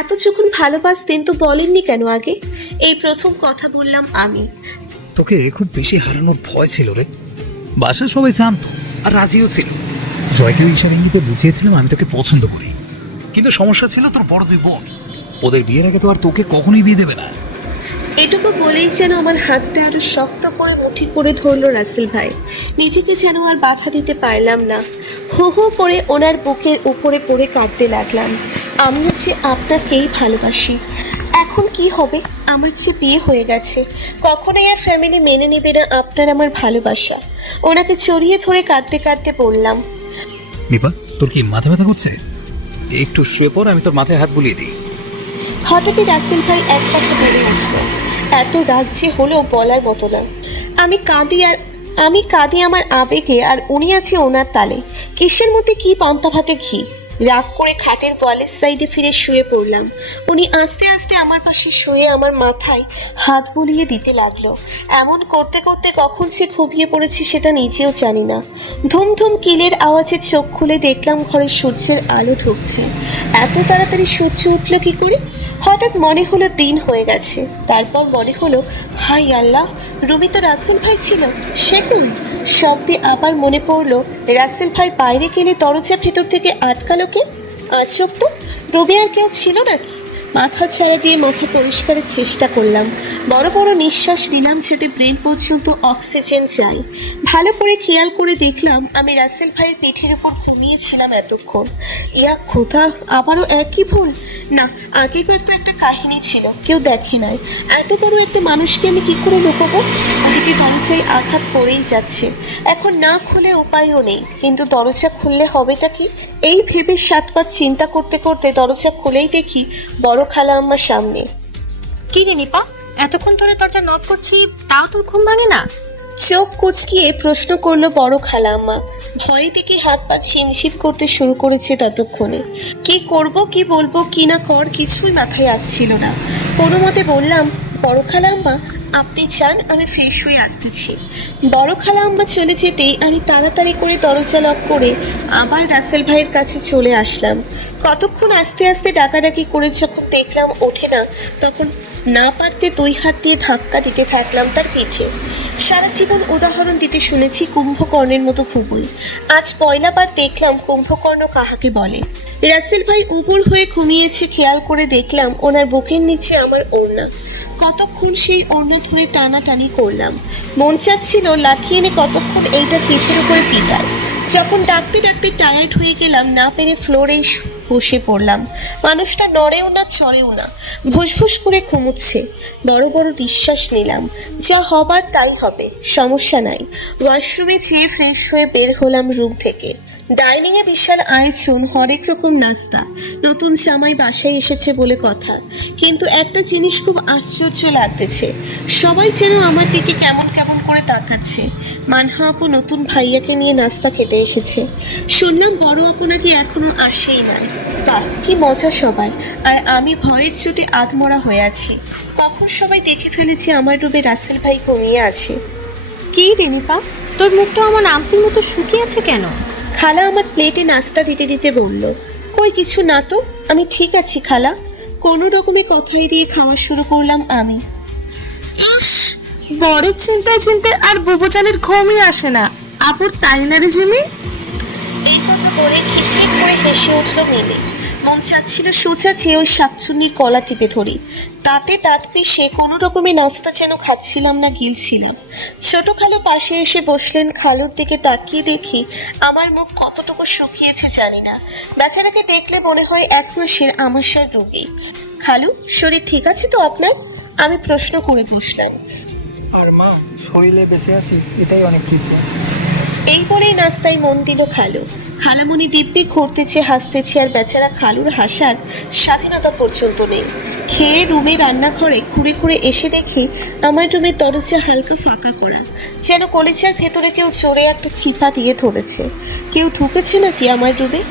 এত যখন ভালোবাসতেন তো বলেননি কেন আগে? এই প্রথম কথা বললাম আমি। তোকে খুব বেশি হারানোর ভয় ছিল রে। বাসার সবাই জানতো আর রাজিও ছিল। জয়কেও ইশারা ইঙ্গিতে বুঝিয়েছিলাম আমি তোকে পছন্দ করি, কিন্তু সমস্যা ছিল তোর বড় দুই বোন। ওদের বিয়ের আগে তো আর তোকে কখনোই বিয়ে দেবে না। এটুকু বলেই যেন আমার হাতটা আরো শক্ত করে মুঠি করে ধরলো রাসেল ভাই। নিজেকে যেন আর বাধা দিতে পারলাম না। হো হো করে ওনার বুকের উপরে পড়ে কাঁদতে লাগলাম। আমি হচ্ছে আপনাকেই ভালোবাসি। এখন কি হবে? আমার যে বিয়ে হয়ে গেছে, কখনোই আর ফ্যামিলি মেনে নেবে না আপনার আমার ভালোবাসা। ওনাকে জড়িয়ে ধরে কাঁদতে কাঁদতে বললাম, নিপা তোর কি মাথা ব্যথা করছে? একটু শুয়ে পর, আমি তোর মাথায় হাত বুলিয়ে দিই। হঠাৎই রাসেল ভাই এক কথা বলে উঠল। এত রাগ যে হলো বলার মতো না। আমি কাঁদি আমার আবেগে, আর উনি আছে ওনার তালে। কিসের মধ্যে কি পান্তা ভাতে ঘি। রাগ করে খাটের ওয়ালের সাইডে ফিরে শুয়ে পড়লাম। উনি আস্তে আস্তে আমার পাশে শুয়ে আমার মাথায় হাত বুলিয়ে দিতে লাগলো। এমন করতে করতে কখন সে ঘুমিয়ে পড়েছি সেটা নিজেও জানি না। ধুমধুম কিলের আওয়াজে চোখ খুলে দেখলাম ঘরে সূর্যের আলো ঢুকছে। এত তাড়াতাড়ি সূর্য উঠল কি করে? হঠাৎ মনে হলো দিন হয়ে গেছে। তারপর মনে হলো, হাই আল্লাহ, রুমি তো রাসেল ভাই ছিল, সে কই? শব্দে আবার মনে পড়লো রাসেল ভাই বাইরে গেলে দরজা ভেতর থেকে আটকালো কে? আজব তো, রুমি আর কেউ ছিল নাকি? মাথা ছাড়া দিয়ে মাথা পরিষ্কারের চেষ্টা করলাম। বড় বড় নিঃশ্বাস নিলাম যাতে ব্রেন পর্যন্ত অক্সিজেন যায়। ভালো করে খেয়াল করে দেখলাম আমি রাসেল ভাইয়ের পিঠের উপর ঘুমিয়েছিলাম এতক্ষণ। ইয়া খোদা, আবারও একই ভুল? না, আগেরবার তো একটা কাহিনী ছিল, কেউ দেখে নাই। এত বড় একটা মানুষকে আমি কি করে লুকাবো? ওদিকে দরজায় আঘাত করেই যাচ্ছে। এখন না খুলে উপায়ও নেই, কিন্তু দরজা খুললে হবেটা কি? এই ভেবে 7 চিন্তা করতে করতে দরজা খুলেই দেখি বড় খালা আম্মা সামনে। কি রে নিপা, এতক্ষণ ধরে দরজা নক করছি, তাও তোর ঘুম ভাঙে না? চোখ কুচকিয়ে প্রশ্ন করলো বড় খালা আম্মা। ভয়ে থেকে হাত পা ছিমছিম করতে শুরু করেছে ততক্ষণে। কি করব, কি বলবো, কি না কর কিছুই মাথায় আসছিল না। কোনো মতে বললাম, বড় খালা আম্মা আপনি চান আমি ফ্রেশ হয়ে আসতেছি। বড় খালা আম্মা চলে যেতেই আমি তাড়াতাড়ি করে দরজা লক করে আবার রাসেল ভাইয়ের কাছে চলে আসলাম। কতক্ষণ আস্তে আস্তে ডাকাডাকি করে যখন দেখলাম ওঠে না, তখন না পারতে 2 হাত দিয়ে ধাক্কা দিতে থাকলাম তার পিঠে। সারা জীবন উদাহরণ দিতে শুনেছি কুম্ভকর্ণের মতো খুবই, আজ পয়লাবার দেখলাম কুম্ভকর্ণ কাহাকে বলে। রাসেল ভাই উবুর হয়ে ঘুমিয়েছে, খেয়াল করে দেখলাম ওনার বুকের নিচে আমার ওড়না। কতক্ষণ সেই ওড়না ধরে টানাটানি করলাম, মন চাচ্ছিল লাঠি এনে কতক্ষণ এইটার পিঠের উপরে পিটায়। যখন ডাকতে ডাকতে টায়ার্ড হয়ে গেলাম, না পেরে ফ্লোরে বসে পড়লাম। মানুষটা নড়েও না চড়েও না, ভুসভুস করে ঘুমুচ্ছে। বড় বড় নিঃশ্বাস নিলাম, যা হবার তাই হবে, সমস্যা নাই। ওয়াশরুমে যেয়ে ফ্রেশ হয়ে বের হলাম রুম থেকে। ডাইনিংয়ে বিশাল আয়োজন, হরেক রকম নাস্তা। নতুন জামাই বাসায় এসেছে বলে কথা, কিন্তু একটা জিনিস খুব আশ্চর্য লাগতেছে, সবাই যেন আমার দিকে কেমন কেমন করে তাকাচ্ছে। মানহা আপু নতুন ভাইয়াকে নিয়ে নাস্তা খেতে এসেছে। শুনলাম বড় আপু নাকি এখনো আসেই নাই। বাহ, কি মজা সবার। আর আমি ভয়ের চোটে আধমরা হয়ে আছি। কখন সবাই দেখে ফেলেছে আমার রুমে রাসেল ভাই ঘুমিয়ে আছে। কি রে নিপা, তোর মুখটা আমার আমসির মতো শুকিয়ে আছে কেন? খালা আমার প্লেটে নাস্তা দিতে দিতে বলল, কই কিছু না তো, আমি ঠিক আছি খালা। কোনো রকমে কথাই দিয়ে খাওয়া শুরু করলাম আমি। ইস, বড়ের চিন্তায় চিন্তায় আর বুবুজানের ঘুমই আসে না। আপুর তাই না রে জিমি? এই কথা বলে খিটখিট করে হেসে উঠল মিলে। মন চাচ্ছিল সোজা চেয়ে ওই শাকচুন্নির কলা টিপে ধরি। তাতে দাঁত পিষে কোনো রকমে নাস্তা যেন খাচ্ছিলাম না, গিলছিলাম। ছোট খালু পাশে এসে বসলেন। খালুর দিকে তাকিয়ে দেখি আমার মুখ কতটুকু শুকিয়েছে জানি না। বেচারাকে দেখলে মনে হয় 1 মাসের আমাশার রোগী। খালু, শরীর ঠিক আছে তো আপনার? আমি প্রশ্ন করে বসলাম। আর মা, শরীরে বেঁচে আছি, এটাই অনেক কিছু। এই বলেই নাস্তায় মন দিল খালু। খালামণি দিব্যি ঘুরতেছে, হাসতেছে, আর বেচারা খালুর হাসার স্বাধীনতা পর্যন্ত নেই। খেয়ে রুমে রান্নাঘরে ঘুরে ঘুরে এসে দেখি আমার রুমের দরজা হালকা ফাঁকা করা, যেন কলেজার ভেতরে কেউ চড়ে একটা চিপা দিয়ে ধরেছে। কেউ ঢুকেছে নাকি আমার রুমে?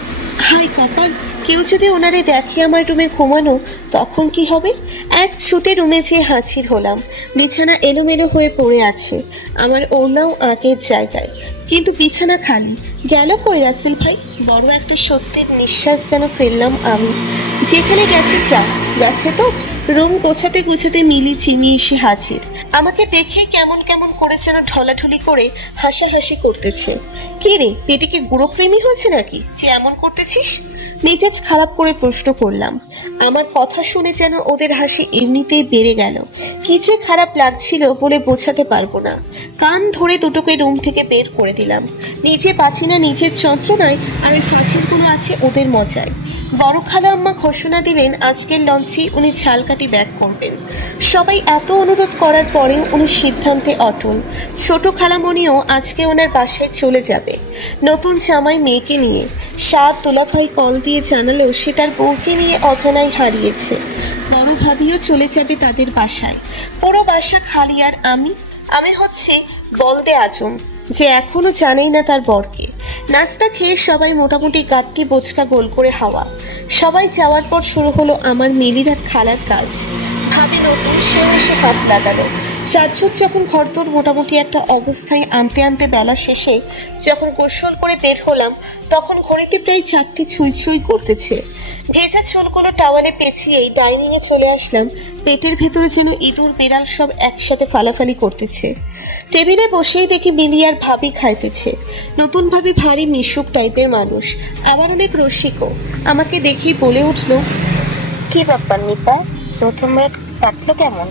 হাই কপাল, কেউ যদি ওনারে দেখে আমার রুমে ঘুমানো, তখন কি হবে? এক ছুটে রুমে যেয়ে হাজির হলাম। বিছানা এলোমেলো হয়ে পড়ে আছে, আমার ওড়নাও আগের জায়গায়, কিন্তু বিছানা খালি। গেল কই রাসেল ভাই? বড় একটা স্বস্তির নিঃশ্বাস যেন ফেললাম আমি। যেখানে গেছে যা, গেছে তো। রুম গোছাতে গোছাতে মিলি চিমি এসে হাজির। আমাকে দেখে কেমন কেমন করে যেন ঢলাঢলি করে হাসাহাসি করতেছে। কি রে, পেটে কি গুঁড়ো কৃমি হয়েছে নাকি যে এমন করতেছিস? মেজাজ খারাপ করে প্রশ্ন করলাম। আমার কথা শুনে যেন ওদের হাসি এমনিতেই বেড়ে গেল। কি যে খারাপ লাগছিল বলে বোঝাতে পারবো না। কান ধরে দুটোকে রুম থেকে বের করে দিলাম। নিজে বাঁচি না নিজের যন্ত্রণায়, আর ওই ফাঁসির কোনো আছে ওদের মজায়। বড় খালা আম্মা ঘোষণা দিলেন আজকের লঞ্চে উনি ঝালকাঠি ব্যাক করবেন। সবাই এত অনুরোধ করার পরেও উনি সিদ্ধান্তে অটল। ছোট খালামণিও আজকে ওনার বাসায় চলে যাবে নতুন জামাই মেয়েকে নিয়ে। সাত দুলাভাই কল দিয়ে জানালো সে তার বউকে নিয়ে অজানায় হারিয়েছে। বড় ভাবিও চলে যাবে তাদের বাসায়। পুরো বাসা খালি, আর আমি হচ্ছে বলদে আজম, যে এখনো জানেই না তার বরকে। নাস্তা খেয়ে সবাই মোটামুটি গাঁটটি বোচকা গোল করে হাওয়া। সবাই যাওয়ার পর শুরু হলো আমার মিলির আর খালার কাজ। ভাবি নতুন সেও এসে হাত লাগালো। চারজন যখন ঘরদোর মোটামুটি একটা অবস্থায় আনতে আনতে বেলা শেষে যখন গোসল করে বের হলাম, তখন ঘড়িতে প্রায় 4টে ছুঁই ছুঁই করতেছে। ভেজা চুলগুলো টাওয়ালে পেঁচিয়েই ডাইনিংয়ে চলে আসলাম। পেটের ভেতরে যেন ইঁদুর বেড়াল সব একসাথে ফালাফালি করতেছে। টেবিলে বসেই দেখি মিলি আর ভাবি খাইতেছে। নতুন ভাবি ভারী মিশুক টাইপের মানুষ, আবার অনেক রসিকও। আমাকে দেখেই বলে উঠল, কি ব্যাপার নিপা, প্রথমবার কাটলো কেমন?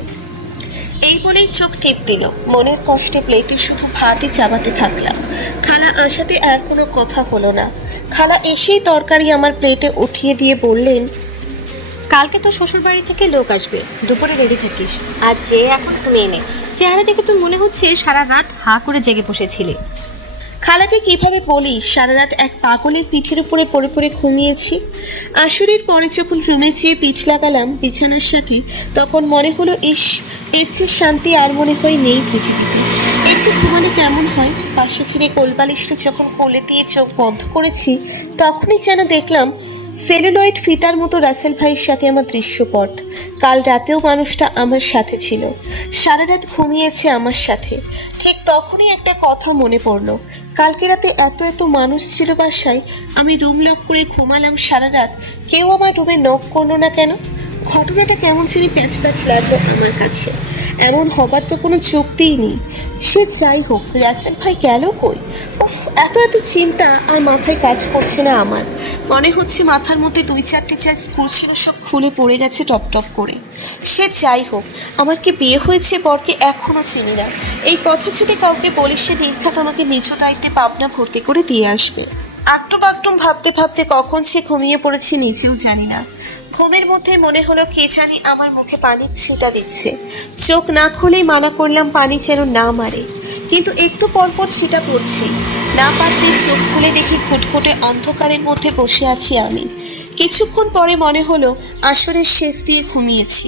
এই বলেই চোখ টিপ দিল। মনের কষ্টে প্লেটে শুধু ভাতই চাবাতে থাকলাম। খালা আসাতে আর কোনো কথা হলো না। খালা এসেই তরকারি আমার প্লেটে উঠিয়ে দিয়ে বললেন, কালকে তো শ্বশুর বাড়ি থেকে লোক আসবে, দুপুরে রেডি থাকিস। আর যে এখন ঘুমিয়ে নে, চেহারা দেখে তো মনে হচ্ছে সারা রাত হাঁ করে জেগে বসেছিলি। খালাকে কিভাবে বলি সারা রাত এক পাগলের পিঠের উপরে পড়ে পড়ে ঘুমিয়েছি। আসরের পরে যখন রুমে যেয়ে পিঠ লাগালাম বিছানার সাথে, তখন মনে হলো ইস, এর চেয়ে শান্তি আর মনে হয় নেই পৃথিবীতে। একটু ঘুমালে কেমন হয়। পাশে ফিরে কোলবালিশটা যখন কোলে দিয়ে চোখ বন্ধ করেছি, তখনই যেন দেখলাম সেলুলয়েড ফিতার মতো রাসেল ভাইয়ের সাথে আমার দৃশ্যপট। কাল রাতেও মানুষটা আমার সাথে ছিল, সারা রাত ঘুমিয়েছে আমার সাথে। ঠিক তখনই একটা কথা মনে পড়লো, কালকে রাতে এত এত মানুষ ছিল বাসায়, আমি রুম লক করে ঘুমালাম সারা রাত, কেউ আমার রুমে নক করলো না কেন? ঘটনাটা কেমন ছিল প্যাচ প্যাচ লাগলো আমার কাছে। এমন হবার তো কোনো যুক্তিই নেই। সে যাই হোক, রাসেল ভাই গেল কই? উফ, এত এত চিন্তা আর মাথায় কাজ করছে না আমার। মনে হচ্ছে মাথার মধ্যে 2-4টি যা স্ক্রু ছিল সব খুলে পড়ে গেছে টপ টপ করে। সে যাই হোক, আমার কি বিয়ে হয়েছে বরকে এখনও চিনি না। এই কথা যদি কাউকে বলি, সে নির্ঘাত আমাকে নিজ দায়িত্বে পাবনা ভর্তি করে দিয়ে আসবে। আকটুম আকটুম ভাবতে ভাবতে কখন সে ঘুমিয়ে পড়েছে নিজেও জানি না। ঘুমের মধ্যে মনে হলো কে জানি আমার মুখে পানির ছিটা দিচ্ছে। চোখ না খুলেই মানা করলাম পানি যেন না মারে, কিন্তু একটু পরপর ছিটা পড়ছে। না পারতে চোখ খুলে দেখি খুটখুটে অন্ধকারের মধ্যে বসে আছি আমি। কিছুক্ষণ পরে মনে হলো আসরের শেষ দিয়ে ঘুমিয়েছি।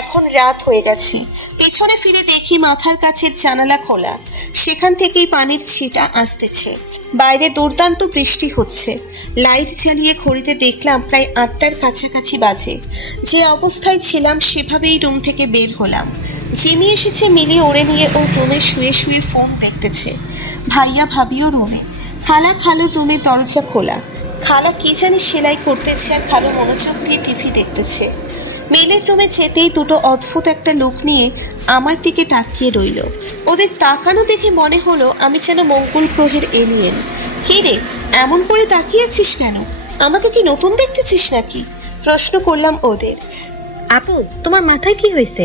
এখন রাত হয়ে গেছে। পেছনে ফিরে দেখি মাথার কাছের জানালা খোলা, সেখান থেকেই পানির ছিটা আসতেছে। বাইরে দুর্দান্ত বৃষ্টি হচ্ছে। লাইট জ্বালিয়ে ঘড়িতে দেখলাম প্রায় 8টার কাছাকাছি বাজে। যে অবস্থায় ছিলাম সেভাবেই রুম থেকে বের হলাম। জিমি এসেছে মিলি ওড়ে নিয়ে, ও রুমে শুয়ে শুয়ে ফোন দেখতেছে। ভাইয়া ভাবিও রুমে। খালা খালুর রুমে দরজা খোলা। খালা কি জানি সেলাই করতেছে আর খালু মনোযোগ দিয়ে টিভি দেখতেছে। মেলের রুমে যেতেই দুটো অদ্ভুত একটা লোক নিয়ে আমার দিকে তাকিয়ে রইল। ওদের তাকানো দেখে মনে হলো আমি যেন মঙ্গল গ্রহের এলিয়েন। কি রে, এমন করে তাকিয়েছিস কেন? আমাকে কি নতুন দেখতেছিস নাকি? প্রশ্ন করলাম ওদের। আপু, তোমার মাথায় কি হয়েছে?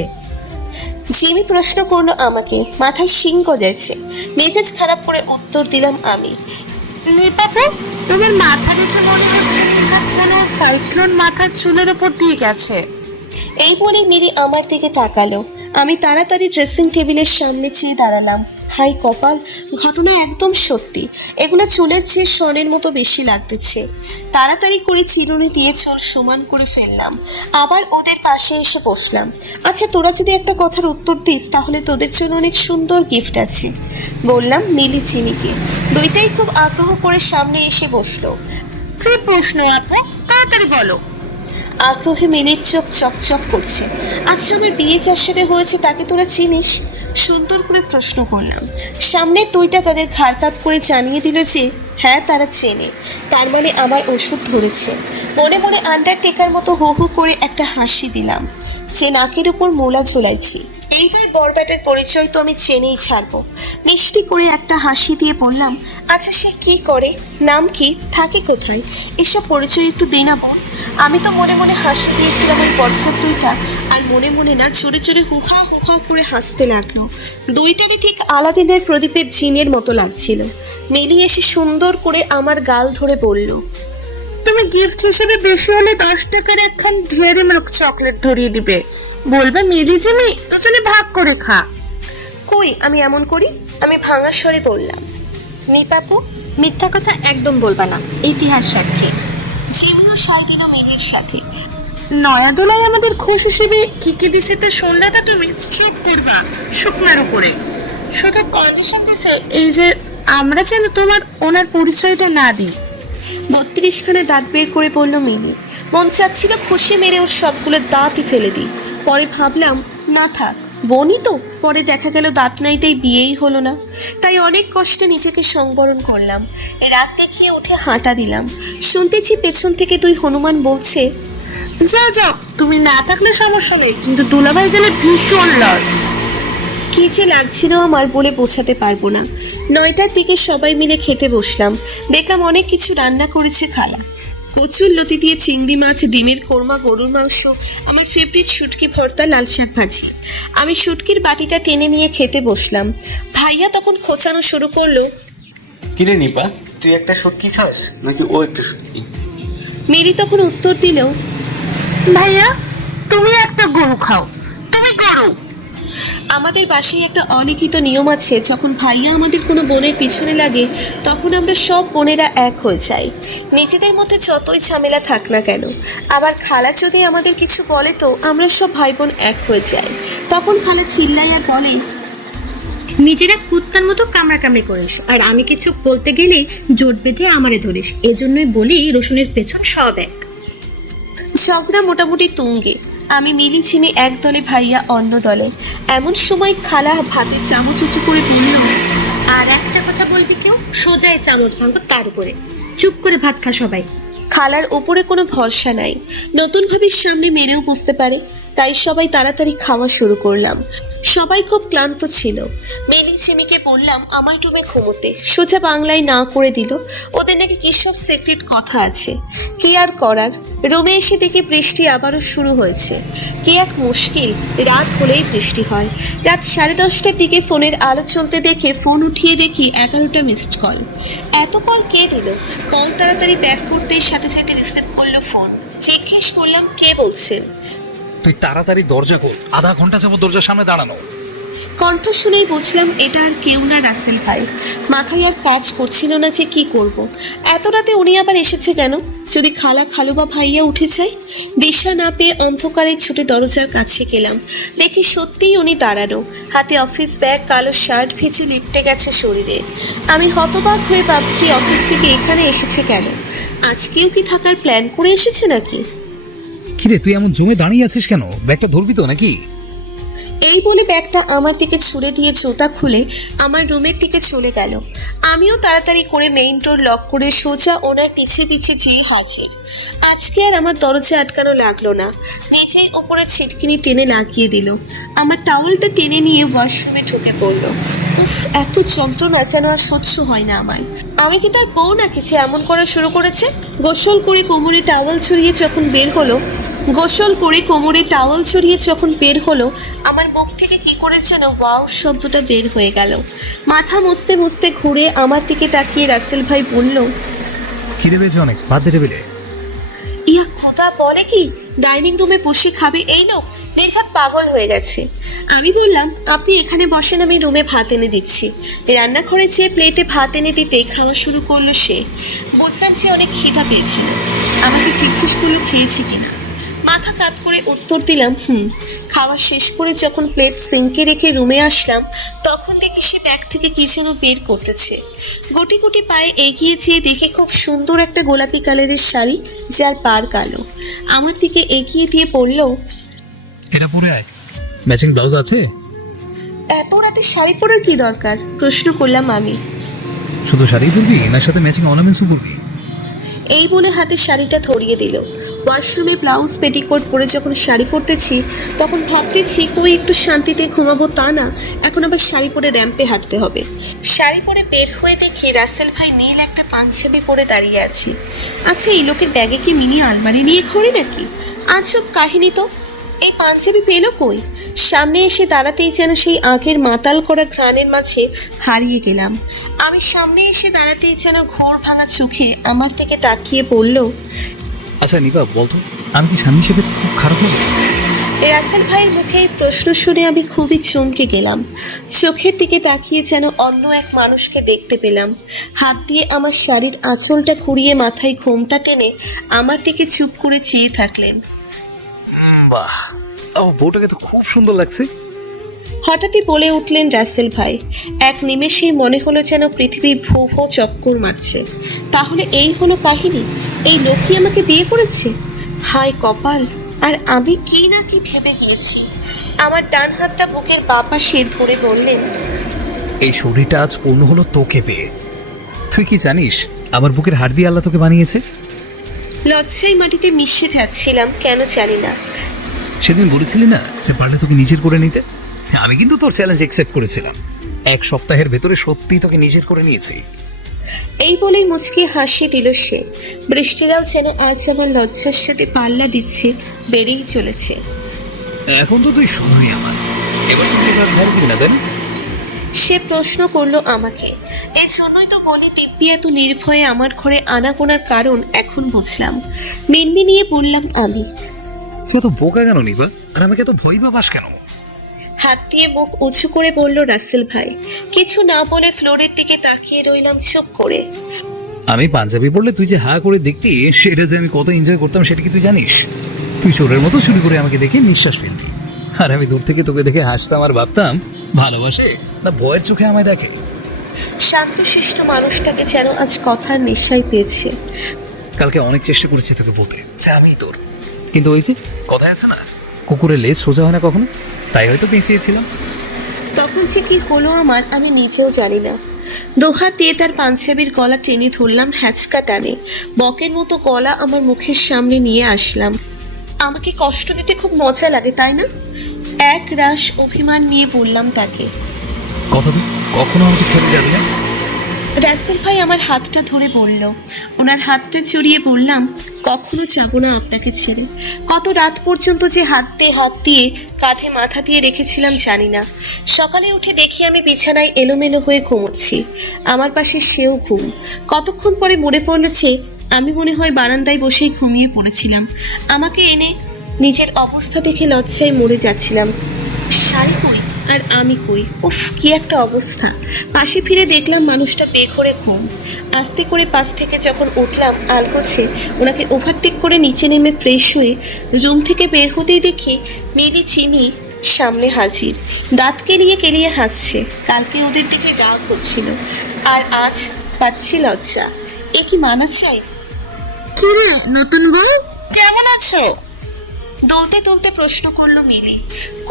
জিমি প্রশ্ন করলো আমাকে। মাথায় শিং গজাইছে। মেজাজ খারাপ করে উত্তর দিলাম আমি। নিপাপু, তোমার মাথা দেখে মনে হচ্ছে নিঘাত কোনো সাইক্লোন মাথার চুলের উপর দিয়ে গেছে। এই বলে মিলি আমার দিকে তাকালো। আমি তাড়াতাড়ি ড্রেসিং টেবিলের সামনে চেয়ে দাঁড়ালাম। হাই কপাল, ঘটনা একদম সত্যি। এগুলো চুলের চেয়ে স্বর্ণের মতো বেশি লাগতেছে। তাড়াতাড়ি করে চিরুনি দিয়ে চুল সমান করে ফেললাম। আবার ওদের পাশে এসে বসলাম। আচ্ছা, তোরা যদি একটা কথার উত্তর দিস তাহলে তোদের জন্য অনেক সুন্দর গিফট আছে, বললাম মিলি চিমিকে। দুইটাই খুব আগ্রহ করে সামনে এসে বসলো। কি প্রশ্ন আপু, তাড়াতাড়ি বলো। আগ্রহে মিলির চোখ চকচক করছে। আচ্ছা, আমার বিয়ে যার সাথে হয়েছে তাকে তোরা চিনিস? সুন্দর করে প্রশ্ন করলাম। সামনের দুইটা তাদের ঘাড় কাত করে জানিয়ে দিল যে হ্যাঁ, তারা চেনে। তার মানে আমার ওষুধ ধরেছে। মনে মনে আন্ডারটেকার মতো হু হু করে একটা হাসি দিলাম, যে নাকের উপর মোলা ঝোলাইছি। এইবার বরব্যাটার পরিচয় তো আমি চেনেই ছাড়বো। মিষ্টি করে একটা হাসি দিয়ে বললাম, আচ্ছা সে কি করে, নাম কি, থাকে কোথায়, এসব পরিচয় একটু দে না বোন। আমি তো মনে মনে হাসি দিয়েছিলাম ওই বজ্জাত দুইটা, আর মনে মনে না জোরে জোরে হুহা হুহা করে হাসতে লাগলো। দুইটারই ঠিক আলাদিনের প্রদীপের জিনের মতো লাগছিল। মিলি এসে সুন্দর করে আমার গাল ধরে বলল, তুমি গিফট হিসেবে বেশি হলে 10 টাকার একখান ডেয়ারি মিল্ক চকলেট ধরিয়ে দিবে, বলবে মিলি জিমি দুজনে ভাগ করে খা। কই আমি এমন করি? আমি ভাঙা স্বরে বললাম। নিপাপু, মিথ্যা কথা একদম বলবা না, ইতিহাস সাক্ষী। জিমিও সাই দিল মিলির সাথে। নয়াদোলায় আমাদের খোঁজ হিসেবে কি কি দিছে তো শুনলে তো তুমি স্ট্রিপ পড়বা শুকনার উপরে। শুধু কন্ডিশন দিছে এই যে আমরা যেন তোমার ওনার পরিচয়টা না দিই। 32খানা দাঁত বের করে বলল মিলি। মন চাচ্ছিল খুশি মেরে ওর সবগুলো দাঁতই ফেলে দিই। পরে ভাবলাম না থাক, বোনই তো। পরে দেখা গেল দাঁত নাইতেই বিয়েই হলো না। তাই অনেক কষ্টে নিজেকে সংবরণ করলাম। রাত দেখিয়ে উঠে হাঁটা দিলাম। শুনতেছি পেছন থেকে দুই হনুমান বলছে, যাও যাও, তুমি না থাকলে সমস্যা নেই, কিন্তু দুলাভাই গেলে ভীষণ লস। কি যে লাগছিল আমার বলে বোঝাতে পারবো না। 9টার দিকে সবাই মিলে খেতে বসলাম। দেখলাম অনেক কিছু রান্না করেছে খালা। কচুর লতি দিয়ে চিংড়ি মাছ, ডিমের কোরমা, গরুর মাংস, আমার ফেভারিট শুটকি ভর্তা, লাল শাক ভাজি। আমি শুটকির বাটিটা টেনে নিয়ে খেতে বসলাম। ভাইয়া তখন খোঁচানো শুরু করলো। কিরে নিপা, তুই একটা শুটকি খাস নাকি ও একটা শুটকি? মেরি তখন উত্তর দিল, ভাইয়া তুমি একটা গরু খাও, তুমি গরু। আমাদের বাসায় একটা অলিখিত নিয়ম আছে, যখন ভাইয়া আমাদের কোনো বোনের পিছনে লাগে তখন আমরা সব বোনেরা এক হয়ে যাই, নিজেদের মধ্যে যতই ঝামেলা থাক না কেন। আবার খালা যদি আমাদের কিছু বলে তো আমরা সব ভাই বোন এক হয়ে যাই। তখন খালা চিল্লায় আর বলে, নিজেরা কুত্তার মতো কামড়াকামড়ি করিস, আর আমি কিছু বলতে গেলেই জোট বেঁধে আমারে ধরিস। এজন্যই বলি রসুনের পেছন সব এক। ঝগড়া মোটামুটি তুঙ্গে। আমি মিলি ঝিমি এক দলে, ভাইয়া অন্য দলে। এমন সময় খালা ভাতে চামচ উঁচু করে বলল, আর একটা কথা বলবি কেউ, সোজায় চামচ ভাঙো তার উপরে। চুপ করে ভাত খা সবাই। খালার ওপরে কোনো ভরসা নাই, নতুন ভাবির সামনে মেরেও বুঝতে পারে। তাই সবাই তাড়াতাড়ি খাওয়া শুরু করলাম। সবাই খুব ক্লান্ত ছিল। মেলি ঝিমিকে বললাম আমার রুমে ঘুমোতে, সোজা বাংলায় না করে দিল। ওদের নাকি কি সব সিক্রেট কথা আছে। কি আর করার, রুমে এসে দেখি বৃষ্টি আবারও শুরু হয়েছে। কি এক মুশকিল, রাত হলেই বৃষ্টি হয়। রাত 10:30টার দিকে ফোনের আলো চলতে দেখে ফোন উঠিয়ে দেখি 11টা মিসড কল। এত কল কে দিল? কল তাড়াতাড়ি ব্যাক করতেই সাথে সাথে রিসিভ করলো ফোন। জিজ্ঞেস করলাম কে বলছেন। তুই তাড়াতাড়ি দরজা খোল, আধা ঘন্টা যাবো দরজার সামনে দাঁড়ানো। কণ্ঠ শুনেই বুঝলাম এটা আর কেউ না, রাসেল ভাই। মাথায় আর কাজ করছিল না যে কি করব। এত রাতে উনি আবার এসেছে কেন? যদি খালা, খালু বা ভাইয়া উঠে যায়। দিশা না পেয়ে অন্ধকারে ছুটে দরজার কাছে গেলাম। দেখি সত্যিই উনি দাঁড়ানো, হাতে অফিস ব্যাগ, কালো শার্ট ভিজে লিপটে গেছে শরীরে। আমি হতবাক হয়ে ভাবছি অফিস থেকে এখানে এসেছে কেন? আজকেও কি থাকার প্ল্যান করে এসেছে নাকি? কিরে তুই এমন জমে দাঁড়িয়ে আছিস কেন? ব্যাগটা ধরবি তো নাকি? এই বলে ব্যাগটা আমার দিকে ছুড়ে দিয়ে জুতা খুলে আমার রুমের দিকে চলে গেল। আমিও তাড়াতাড়ি করে মেইন ডোর লক করে সোজা ওনার পিছে পিছে যেয়ে হাজির। আজকে আর আমার দরজা আটকানো লাগলো না, নিজেই ওপরে ছিটকিনি টেনে লাগিয়ে দিল। আমার টাওয়েলটা টেনে নিয়ে ওয়াশরুমে ঢুকে পড়লো। উফ, এত যন্ত্রণা যেন আর সহ্য হয় না আমার। আমি কি তার বউ নাকি যে এমন করা শুরু করেছে? গোসল করে কোমরে টাওয়েল ছড়িয়ে যখন বের হলো আমার মুখ থেকে কি করে যেন ওয়াও শব্দটা বের হয়ে গেল। মাথা মুছতে মুছতে ঘুরে আমার দিকে তাকিয়ে রাসেল ভাই বলল, খিদে পেয়েছে অনেক, ভাত দে টেবিলে। ইয়া খোদা, বলে কি ডাইনিং রুমে বসে খাবে এই লোক? নির্ঘাত পাগল হয়ে গেছে। আমি বললাম আপনি এখানে বসেন, আমি রুমে ভাত এনে দিচ্ছি। রান্নাঘরে যেয়ে প্লেটে ভাত এনে দিতেই খাওয়া শুরু করলো সে। বুঝলাম সে অনেক খিদা পেয়েছিল। আমাকে জিজ্ঞেস করলো খেয়েছি কিনা। মাথা কাত করে উত্তর দিলাম খাওয়া শেষ করে যখন প্লেট সিঙ্কে রেখে রুমে আসলাম তখন দেখি সে ব্যাগ থেকে কি যেন বের করতেছে। গুটি গুটি পায়ে এগিয়ে যেয়ে দেখে খুব সুন্দর একটা গোলাপি কালারের শাড়ি, যার পার কালো। আমার দিকে এগিয়ে দিয়ে বলল, এটা পরে আয়, ম্যাচিং ব্লাউজ আছে? এত রাতে শাড়ি পরার কি দরকার? প্রশ্ন করলাম আমি। শুধু শাড়ি পরবি না সাথে ম্যাচিং অর্নামেন্টসও পরবি? এই বলে হাতে শাড়িটা ধরিয়ে দিল। ওয়াশরুমে ব্লাউজ পেটিকোট পরে যখন শাড়ি পরতেছি তখন ভাবতেছি কই একটু শান্তিতে ঘুমাবো তা না, এখন আবার শাড়ি পরে র্যাম্পে হাঁটতে হবে। শাড়ি পরে বের হয়ে দেখি রাসেল ভাই নীল একটা পাঞ্জাবি পরে দাঁড়িয়ে আছি। আচ্ছা, এই লোকের ব্যাগে কি মিনি আলমারি নিয়ে ঘোরে নাকি? আজব কাহিনী তো। এই পাঞ্জাবি পেলো কই? সামনে এসে দাঁড়াতেই যেন সেই আগের মাতাল করা ঘ্রাণের মাঝে হারিয়ে গেলাম। আমি সামনে এসে দাঁড়াতেই যেন ঘোর ভাঙা চোখে আমার থেকে তাকিয়ে পড়ল, আচ্ছা নিপা বলতো, আমি কি স্বামী হিসেবে খুব খারাপ হবে? রাসেল ভাইয়ের মুখে এই প্রশ্ন শুনে আমি খুবই চমকে গেলাম। চোখের দিকে তাকিয়ে যেন অন্য এক মানুষকে দেখতে পেলাম। হাত দিয়ে আমার শাড়ির আঁচলটা ঘুরিয়ে মাথায় ঘোমটা টেনে আমার দিকে চুপ করে চেয়ে থাকলেন। বাহ, ও বউটাকে তো খুব সুন্দর লাগছে। হঠাৎই বলে উঠলেন রাসেল ভাই। এক নিমেষেই মনে হলো যেন পৃথিবী ভূ ভূ চক্কর মারছে। তাহলে এই হলো কাহিনী? এই লোকই আমাকে বিয়ে করেছে? হায় কপাল! আর আমি কি না কি ভেবে গিয়েছি। আমার ডান হাতটা বুকের বাঁ পাশে ধরে বললেন, এই শরীরটা আজ পূর্ণ হলো তোকে পেয়ে। তুই কি জানিস আমার বুকের হাড় দিয়ে আল্লাহ তোকে বানিয়েছে? লজ্জায় মাটিতে মিশে যাচ্ছিলাম, কেন জানি না। সেদিন বলেছিলি না যে পারলে তোকে নিজের করে নিতে? আমি কিন্তু তোর চ্যালেঞ্জ অ্যাকসেপ্ট করেছিলাম। 1 সপ্তাহের ভেতরে সত্যি তোকে নিজের করে নিয়েছি। এই বলেই মুচকি হাসি দিল সে। বৃষ্টিরাও যেন আজ আমার লজ্জার সাথে পাল্লা দিচ্ছে, বেড়েই চলেছে। এখন তো তুই শোনোই আমার, এবার তুমি এবার ছাড়বি না, তাই না? সে প্রশ্ন করলো আমাকে। এই জন্যই তো বলি দিব্যি এত নির্ভয়ে আমার ঘরে আনাগোনার কারণ এখন বুঝলাম। মিনমিনিয়ে বললাম আমি। তুই তো বোকা কেন নিবা, আর আমাকে এত ভয় পাস কেন? হাত দিয়ে মুখ উঁচু করে বলল রাসেল ভাই। কিছু না বলে ফ্লোরের দিকে তাকিয়ে রইলাম চুপ করে। আমি পাঞ্জাবি পড়লে তুই যে হা করে দেখতি, সেটা যে আমি কত এনজয় করতাম সেটা কি তুই জানিস? তুই চোরের মতো চুরি করে আমাকে দেখে নিঃশ্বাস ফেলতি, আর আমি দূর থেকে তোকে দেখে হাসতাম আর ভাবতাম ভালোবাসে না ভয়ের চোখে আমায় দেখে। শান্তশিষ্ট মানুষটাকে যেন আজ কথার নেশাই পেয়েছে। কালকে অনেক চেষ্টা করেছি তোকে বলতে যে আমি তোর, কিন্তু ওই যে কথা আছে না, কুকুরের লেজ সোজা হয় না কখনো, তাই হয়তো পেঁচিয়েছিলাম। তখন যে কি হলো আমার আমি নিজেও জানি না। দোহাত দিয়ে তার পাঞ্জাবির গলা টেনে ধরলাম হ্যাচকা টানে। বকের মতো গলা আমার মুখের সামনে নিয়ে আসলাম। আমাকে কষ্ট দিতে খুব মজা লাগে তাই না? এক রাশ অভিমান নিয়ে বললাম তাকে। কথা তো কখনো আমাকে ছেড়ে যাবে না। রাসেল ভাই আমার হাতটা ধরে বলল। ওনার হাতটা জড়িয়ে বললাম, কখনো যাব না আপনাকে ছেড়ে। কত রাত পর্যন্ত যে হাত দিয়ে কাঁধে মাথা দিয়ে রেখেছিলাম জানি না। সকালে উঠে দেখি আমি বিছানায় এলোমেলো হয়ে ঘুমোচ্ছি, আমার পাশে সেও ঘুম। কতক্ষণ পরে মনে পড়ল যে আমি মনে হয় বারান্দায় বসেই ঘুমিয়ে পড়েছিলাম। আমাকে এনে নিজের অবস্থা দেখে লজ্জায় মরে যাচ্ছিলাম। শাড়ি কই আর আমি কই, উফ কি একটা অবস্থা। পাশে ফিরে দেখলাম মানুষটা বেঘরে ঘুম। আস্তে করে পাশ থেকে যখন উঠলাম আলগোছে, ওনাকে ওভারটেক করে নিচে নেমে ফ্রেশ হয়ে রুম থেকে বের হতেই দেখি মিলি চিমি সামনে হাজির। দাঁত কেলিয়ে হাসছে। কালকে ওদের দিকে রাগ হচ্ছিল, আর আজ পাচ্ছি লজ্জা। এ কি মানা চাই? কি রে নতুন বউ, কেমন আছো? দলতে দলতে প্রশ্ন করলো মিলি।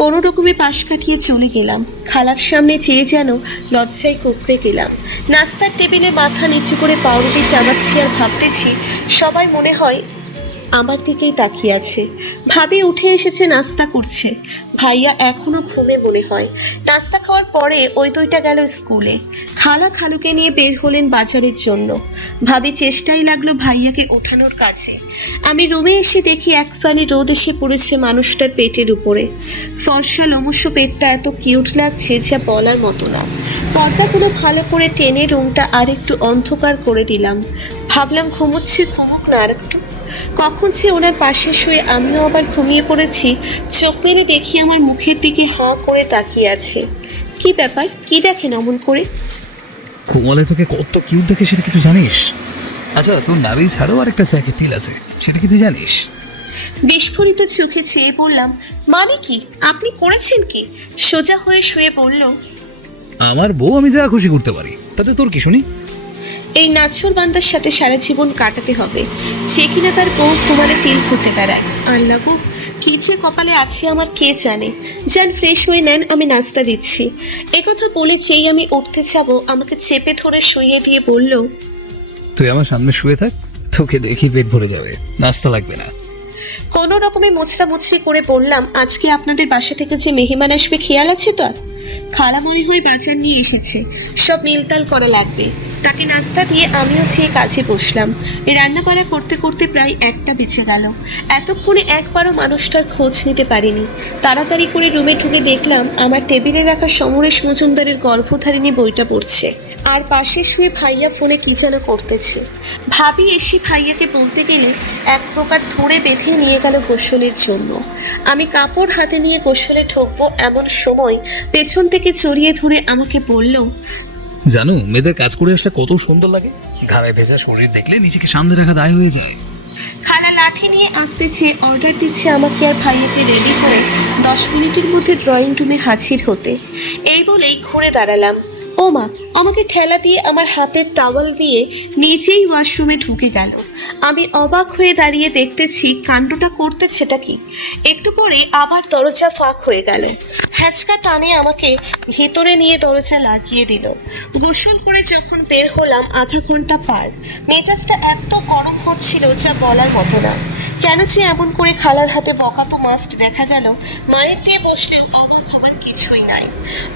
কোনো রকমে পাশ কাটিয়ে চলে গেলাম। খালার সামনে চেয়ে যেন লজ্জায় কুঁকড়ে গেলাম। নাস্তার টেবিলে মাথা নিচু করে পাউরুটি চাবাচ্ছি আর ভাবতেছি সবাই মনে হয় আমার দিকেই তাকিয়ে আছে। ভাবি উঠে এসেছে, নাস্তা করছে। ভাইয়া এখনো ঘুমে মনে হয়। নাস্তা খাওয়ার পরে ওই দুইটা গেল স্কুলে। খালা খালুকে নিয়ে বের হলেন বাজারের জন্য। ভাবি চেষ্টাই লাগলো ভাইয়াকে ওঠানোর কাছে। আমি রুমে এসে দেখি এক ফালি রোদ এসে পড়েছে মানুষটার পেটের উপরে। ফর্সা লোমস্য পেটটা এত কিউট লাগছে যা বলার মতো না। পর্দাগুলো ভালো করে টেনে রুমটা আর একটু অন্ধকার করে দিলাম। ভাবলাম ঘুমোচ্ছে, ঘুমুক না আর একটু। কখন সে ওনার পাশে শুয়ে আমিও আবার ঘুমিয়ে পড়েছি। চোখ মেলে দেখি আমার মুখের দিকে হাঁ করে তাকিয়ে আছে। কি ব্যাপার, কি দেখেন অমন করে? ঘুমালে তোকে কত কিউট দেখে সেটা কি তুই জানিস? আচ্ছা তোর নাভি ছাড়াও আর একটা চাকে তিল আছে, সেটা কি তুই জানিস? বিস্ফোরিত চোখে চেয়ে বললাম, মানে কি? আপনি করেছেন কি? সোজা হয়ে শুয়ে বলল, আমার বউ আমি যা খুশি করতে পারি, তাতে তোর কি শুনি? এই নাছর বান্দার সাথে সারা জীবন কাটাতে হবে, যে কিনা তার বউ ঘুমালে তিল খুঁজে বেড়ায়। আল্লাহ গো, কি যে কপালে আছে আমার কে জানে। যান ফ্রেশ হয়ে নেন, আমি নাস্তা দিচ্ছি। একথা বলে যেই আমি উঠতে যাব আমাকে চেপে ধরে শুইয়ে দিয়ে বলল, তুই আমার সামনে শুয়ে থাক, তোকে দেখি পেট ভরে যাবে, নাস্তা লাগবে না। কোনো রকমে মুচড়ামুচড়ি করে বললাম, আজকে আপনাদের বাসা থেকে যে মেহমান আসবে খেয়াল আছে তো? আর খালা মনে হয় বাজার নিয়ে এসেছে, সব মিলতাল করা লাগবে। তাকে নাস্তা দিয়ে আমিও চেয়ে কাজে বসলাম। রান্না বাড়া করতে করতে প্রায় 1টা বেজে গেল। এতক্ষণে একবারও মানুষটার খোঁজ নিতে পারিনি। তাড়াতাড়ি করে রুমে ঢুকে দেখলাম আমার টেবিলে রাখা সমরেশ মজুমদারের গর্ভধারিণী বইটা পড়ছে, আর পাশে শুয়ে ভাইয়া ফোনে কি যেন করতেছে। ভাবি এসে ভাইয়াকে বলতে গেলে এক প্রকার ধরে বেঁধে নিয়ে গেল গোসলের জন্য। আমি কাপড় হাতে নিয়ে গোসলে ঢুকবো এমন সময় পেছন থেকে জড়িয়ে ধরে আমাকে বলল, জানো মেয়েদের কাজ করে আসলে কত সুন্দর লাগে, ঘামে ভেজা শরীর দেখলে নিজেকে সামনে রাখা দায় হয়ে যায়। খালা লাঠি নিয়ে আসতেছে, অর্ডার দিচ্ছে আমাকে আর ভাইয়াকে রেডি হয়ে 10 মিনিটের মধ্যে ড্রয়িং রুমে হাজির হতে। এই বলেই ঘুরে দাঁড়ালাম। ও মা, আমাকে ঠেলা দিয়ে আমার হাতের টাওয়াল দিয়ে নিজেই ওয়াশরুমে ঢুকে গেল। আমি অবাক হয়ে দাঁড়িয়ে দেখতেছি কাণ্ডটা করতেছেটা কি। একটু পরে আবার দরজা ফাঁক হয়ে গেল। হ্যাচকা টানে আমাকে ভেতরে নিয়ে দরজা লাগিয়ে দিল। গোসল করে যখন বের হলাম 1/2 ঘন্টা পার। মেজাজটা এত গরম হচ্ছিল যা বলার মতো না। কেন যে এমন করে খালার হাতে বকা তো মাস্ট দেখা গেল। মায়ের দিয়ে বসলেও অবাক হবার কিছুই নাই।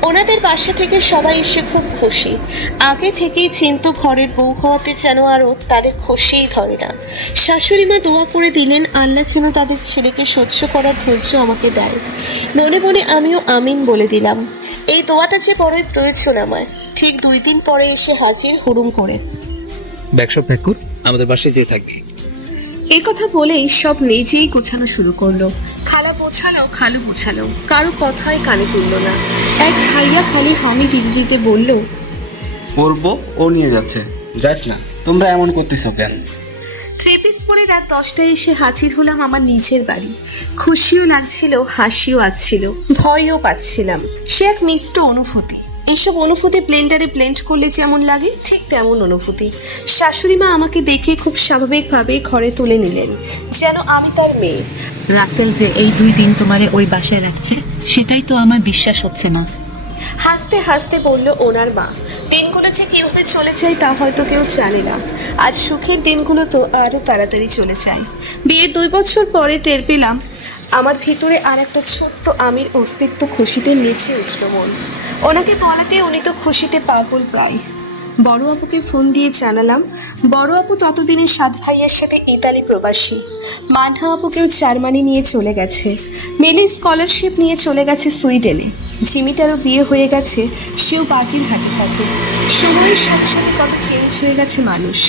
ওনাদের বাসা থেকে সবাই এসে খুব খুশি। আগে থেকেই চিন্ত ঘরের বউ হওয়াতে যেন আরও তাদের খুশিই ধরে না। শাশুড়ি মা দোয়া করে দিলেন আল্লাহ যেন তাদের ছেলেকে সহ্য করার ধৈর্য আমাকে দেয়। মনে মনে আমিও আমিন বলে দিলাম। এই দোয়াটা যে বড়ই প্রয়োজন আমার। ঠিক 2 দিন পরে এসে হাজির হুড়ুম করে। ব্যাগ সব প্যাক কর, আমাদের বাসায় যেয়ে থাকবি। এই কথা বলেই সব নিজেই গোছানো শুরু করলো। খালা বোঝালো, খালু বোঝালো, কারো কথায় কানে তুলল না। এক ভাইয়া খালি হামি দিতে দিতে বলল, করবো, ও নিয়ে যাচ্ছে, যাক না, তোমরা এমন করতেছো কেন? 3 পিস পরে রাত 10টায় এসে হাজির হলাম আমার নিজের বাড়ি। খুশিও লাগছিল, হাসিও আসছিল, ভয়ও পাচ্ছিলাম। সে এক মিষ্ট অনুভূতি। এইসব অনুভূতি ব্লেন্ডারে ব্লেন্ড করলে যেমন লাগে ঠিক তেমন অনুভূতি। শাশুড়ি মা আমাকে দেখে খুব স্বাভাবিকভাবে ঘরে তুলে নিলেন, যেন আমি তার মেয়ে। রাসেল যে এই 2 দিন তোমারে ওই বাসায় রাখছে সেটাই তো আমার বিশ্বাস হচ্ছে না। হাসতে হাসতে বলল ওনার মা, দিনগুলো যে কিভাবে চলে যায় তা হয়তো কেউ জানে না। আর সুখের দিনগুলো তো আরো তাড়াতাড়ি চলে যায়। বিয়ের 2 বছর পরে টের পেলাম আমার ভিতরে আর একটা ছোট্ট আমির অস্তিত্ব। খুশিতে নেচে উঠল মন। ওনাকে বলাতে উনি তো খুশিতে পাগল প্রায়। বড় আপুকে ফোন দিয়ে জানালাম। বড় আপু ততদিনে 7 ভাইয়ের সাথে ইতালি প্রবাসী। মানহা আপুকেও জার্মানি নিয়ে চলে গেছে। মেলি স্কলারশিপ নিয়ে চলে গেছে সুইডেনে। জিমিটারও বিয়ে হয়ে গেছে, সেও বাগির হাতে থাকে। সময়ের সাথে সাথে কত চেঞ্জ হয়ে গেছে মানুষ।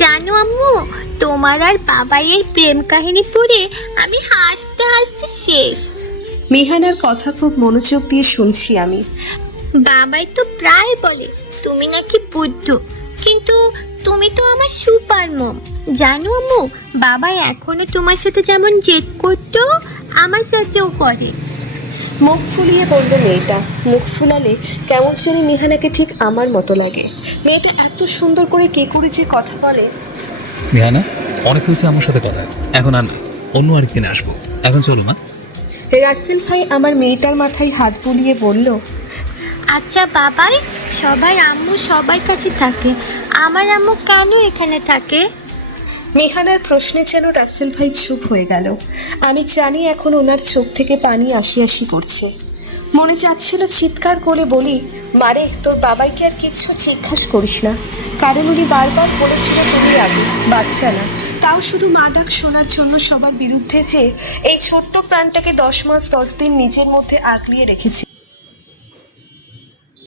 জানো আম্মু, তোমার আর বাবাইয়ের প্রেম কাহিনী পড়ে আমি হাসতে হাসতে শেষ। মিহানার কথা খুব মনোযোগ দিয়ে শুনছি আমি। বাবাই তো প্রায় বলে তুমি নাকি বুদ্ধ, কিন্তু তুমি তো আমার সুপার মম। জানো আম্মু, বাবা এখনো তোমার সাথে যেমন জেদ করতো আমার সাথেও করে। মুখ ফুলিয়ে বলল মেয়েটা। মুখ ফুলালে কেমন জানি মিহানাকে ঠিক আমার মতো লাগে। মেয়েটা এত সুন্দর করে কে করে যে কথা বলে। মিহানা, অনেক হয়েছে আমার সাথে কথা, এখন আর না, অন্য আরেকদিন আসবো। এখন চলো মা। রাসেল ভাই আমার মেয়েটার মাথায় হাত বুলিয়ে বলল, আচ্ছা বাবাই, সবার আম্মু সবার কাছে থাকে, আমার আম্মু কেন এখানে থাকে? মিহানার প্রশ্নে যেন রাসেল ভাই চুপ হয়ে গেল। আমি জানি এখন ওনার চোখ থেকে পানি আসি আসি করছে। মনে চাচ্ছিল চিৎকার করে বলি, মারে তোর বাবাইকে আর কিছু জিজ্ঞাসা করিস না, কারণ উনি বারবার বলেছিল তুমি আগে, বাচ্চা না। তাও শুধু মা ডাক শোনার জন্য সবার বিরুদ্ধে যে এই ছোট্ট প্রাণটাকে 10 মাস 10 দিন নিজের মধ্যে আগলিয়ে রেখেছি।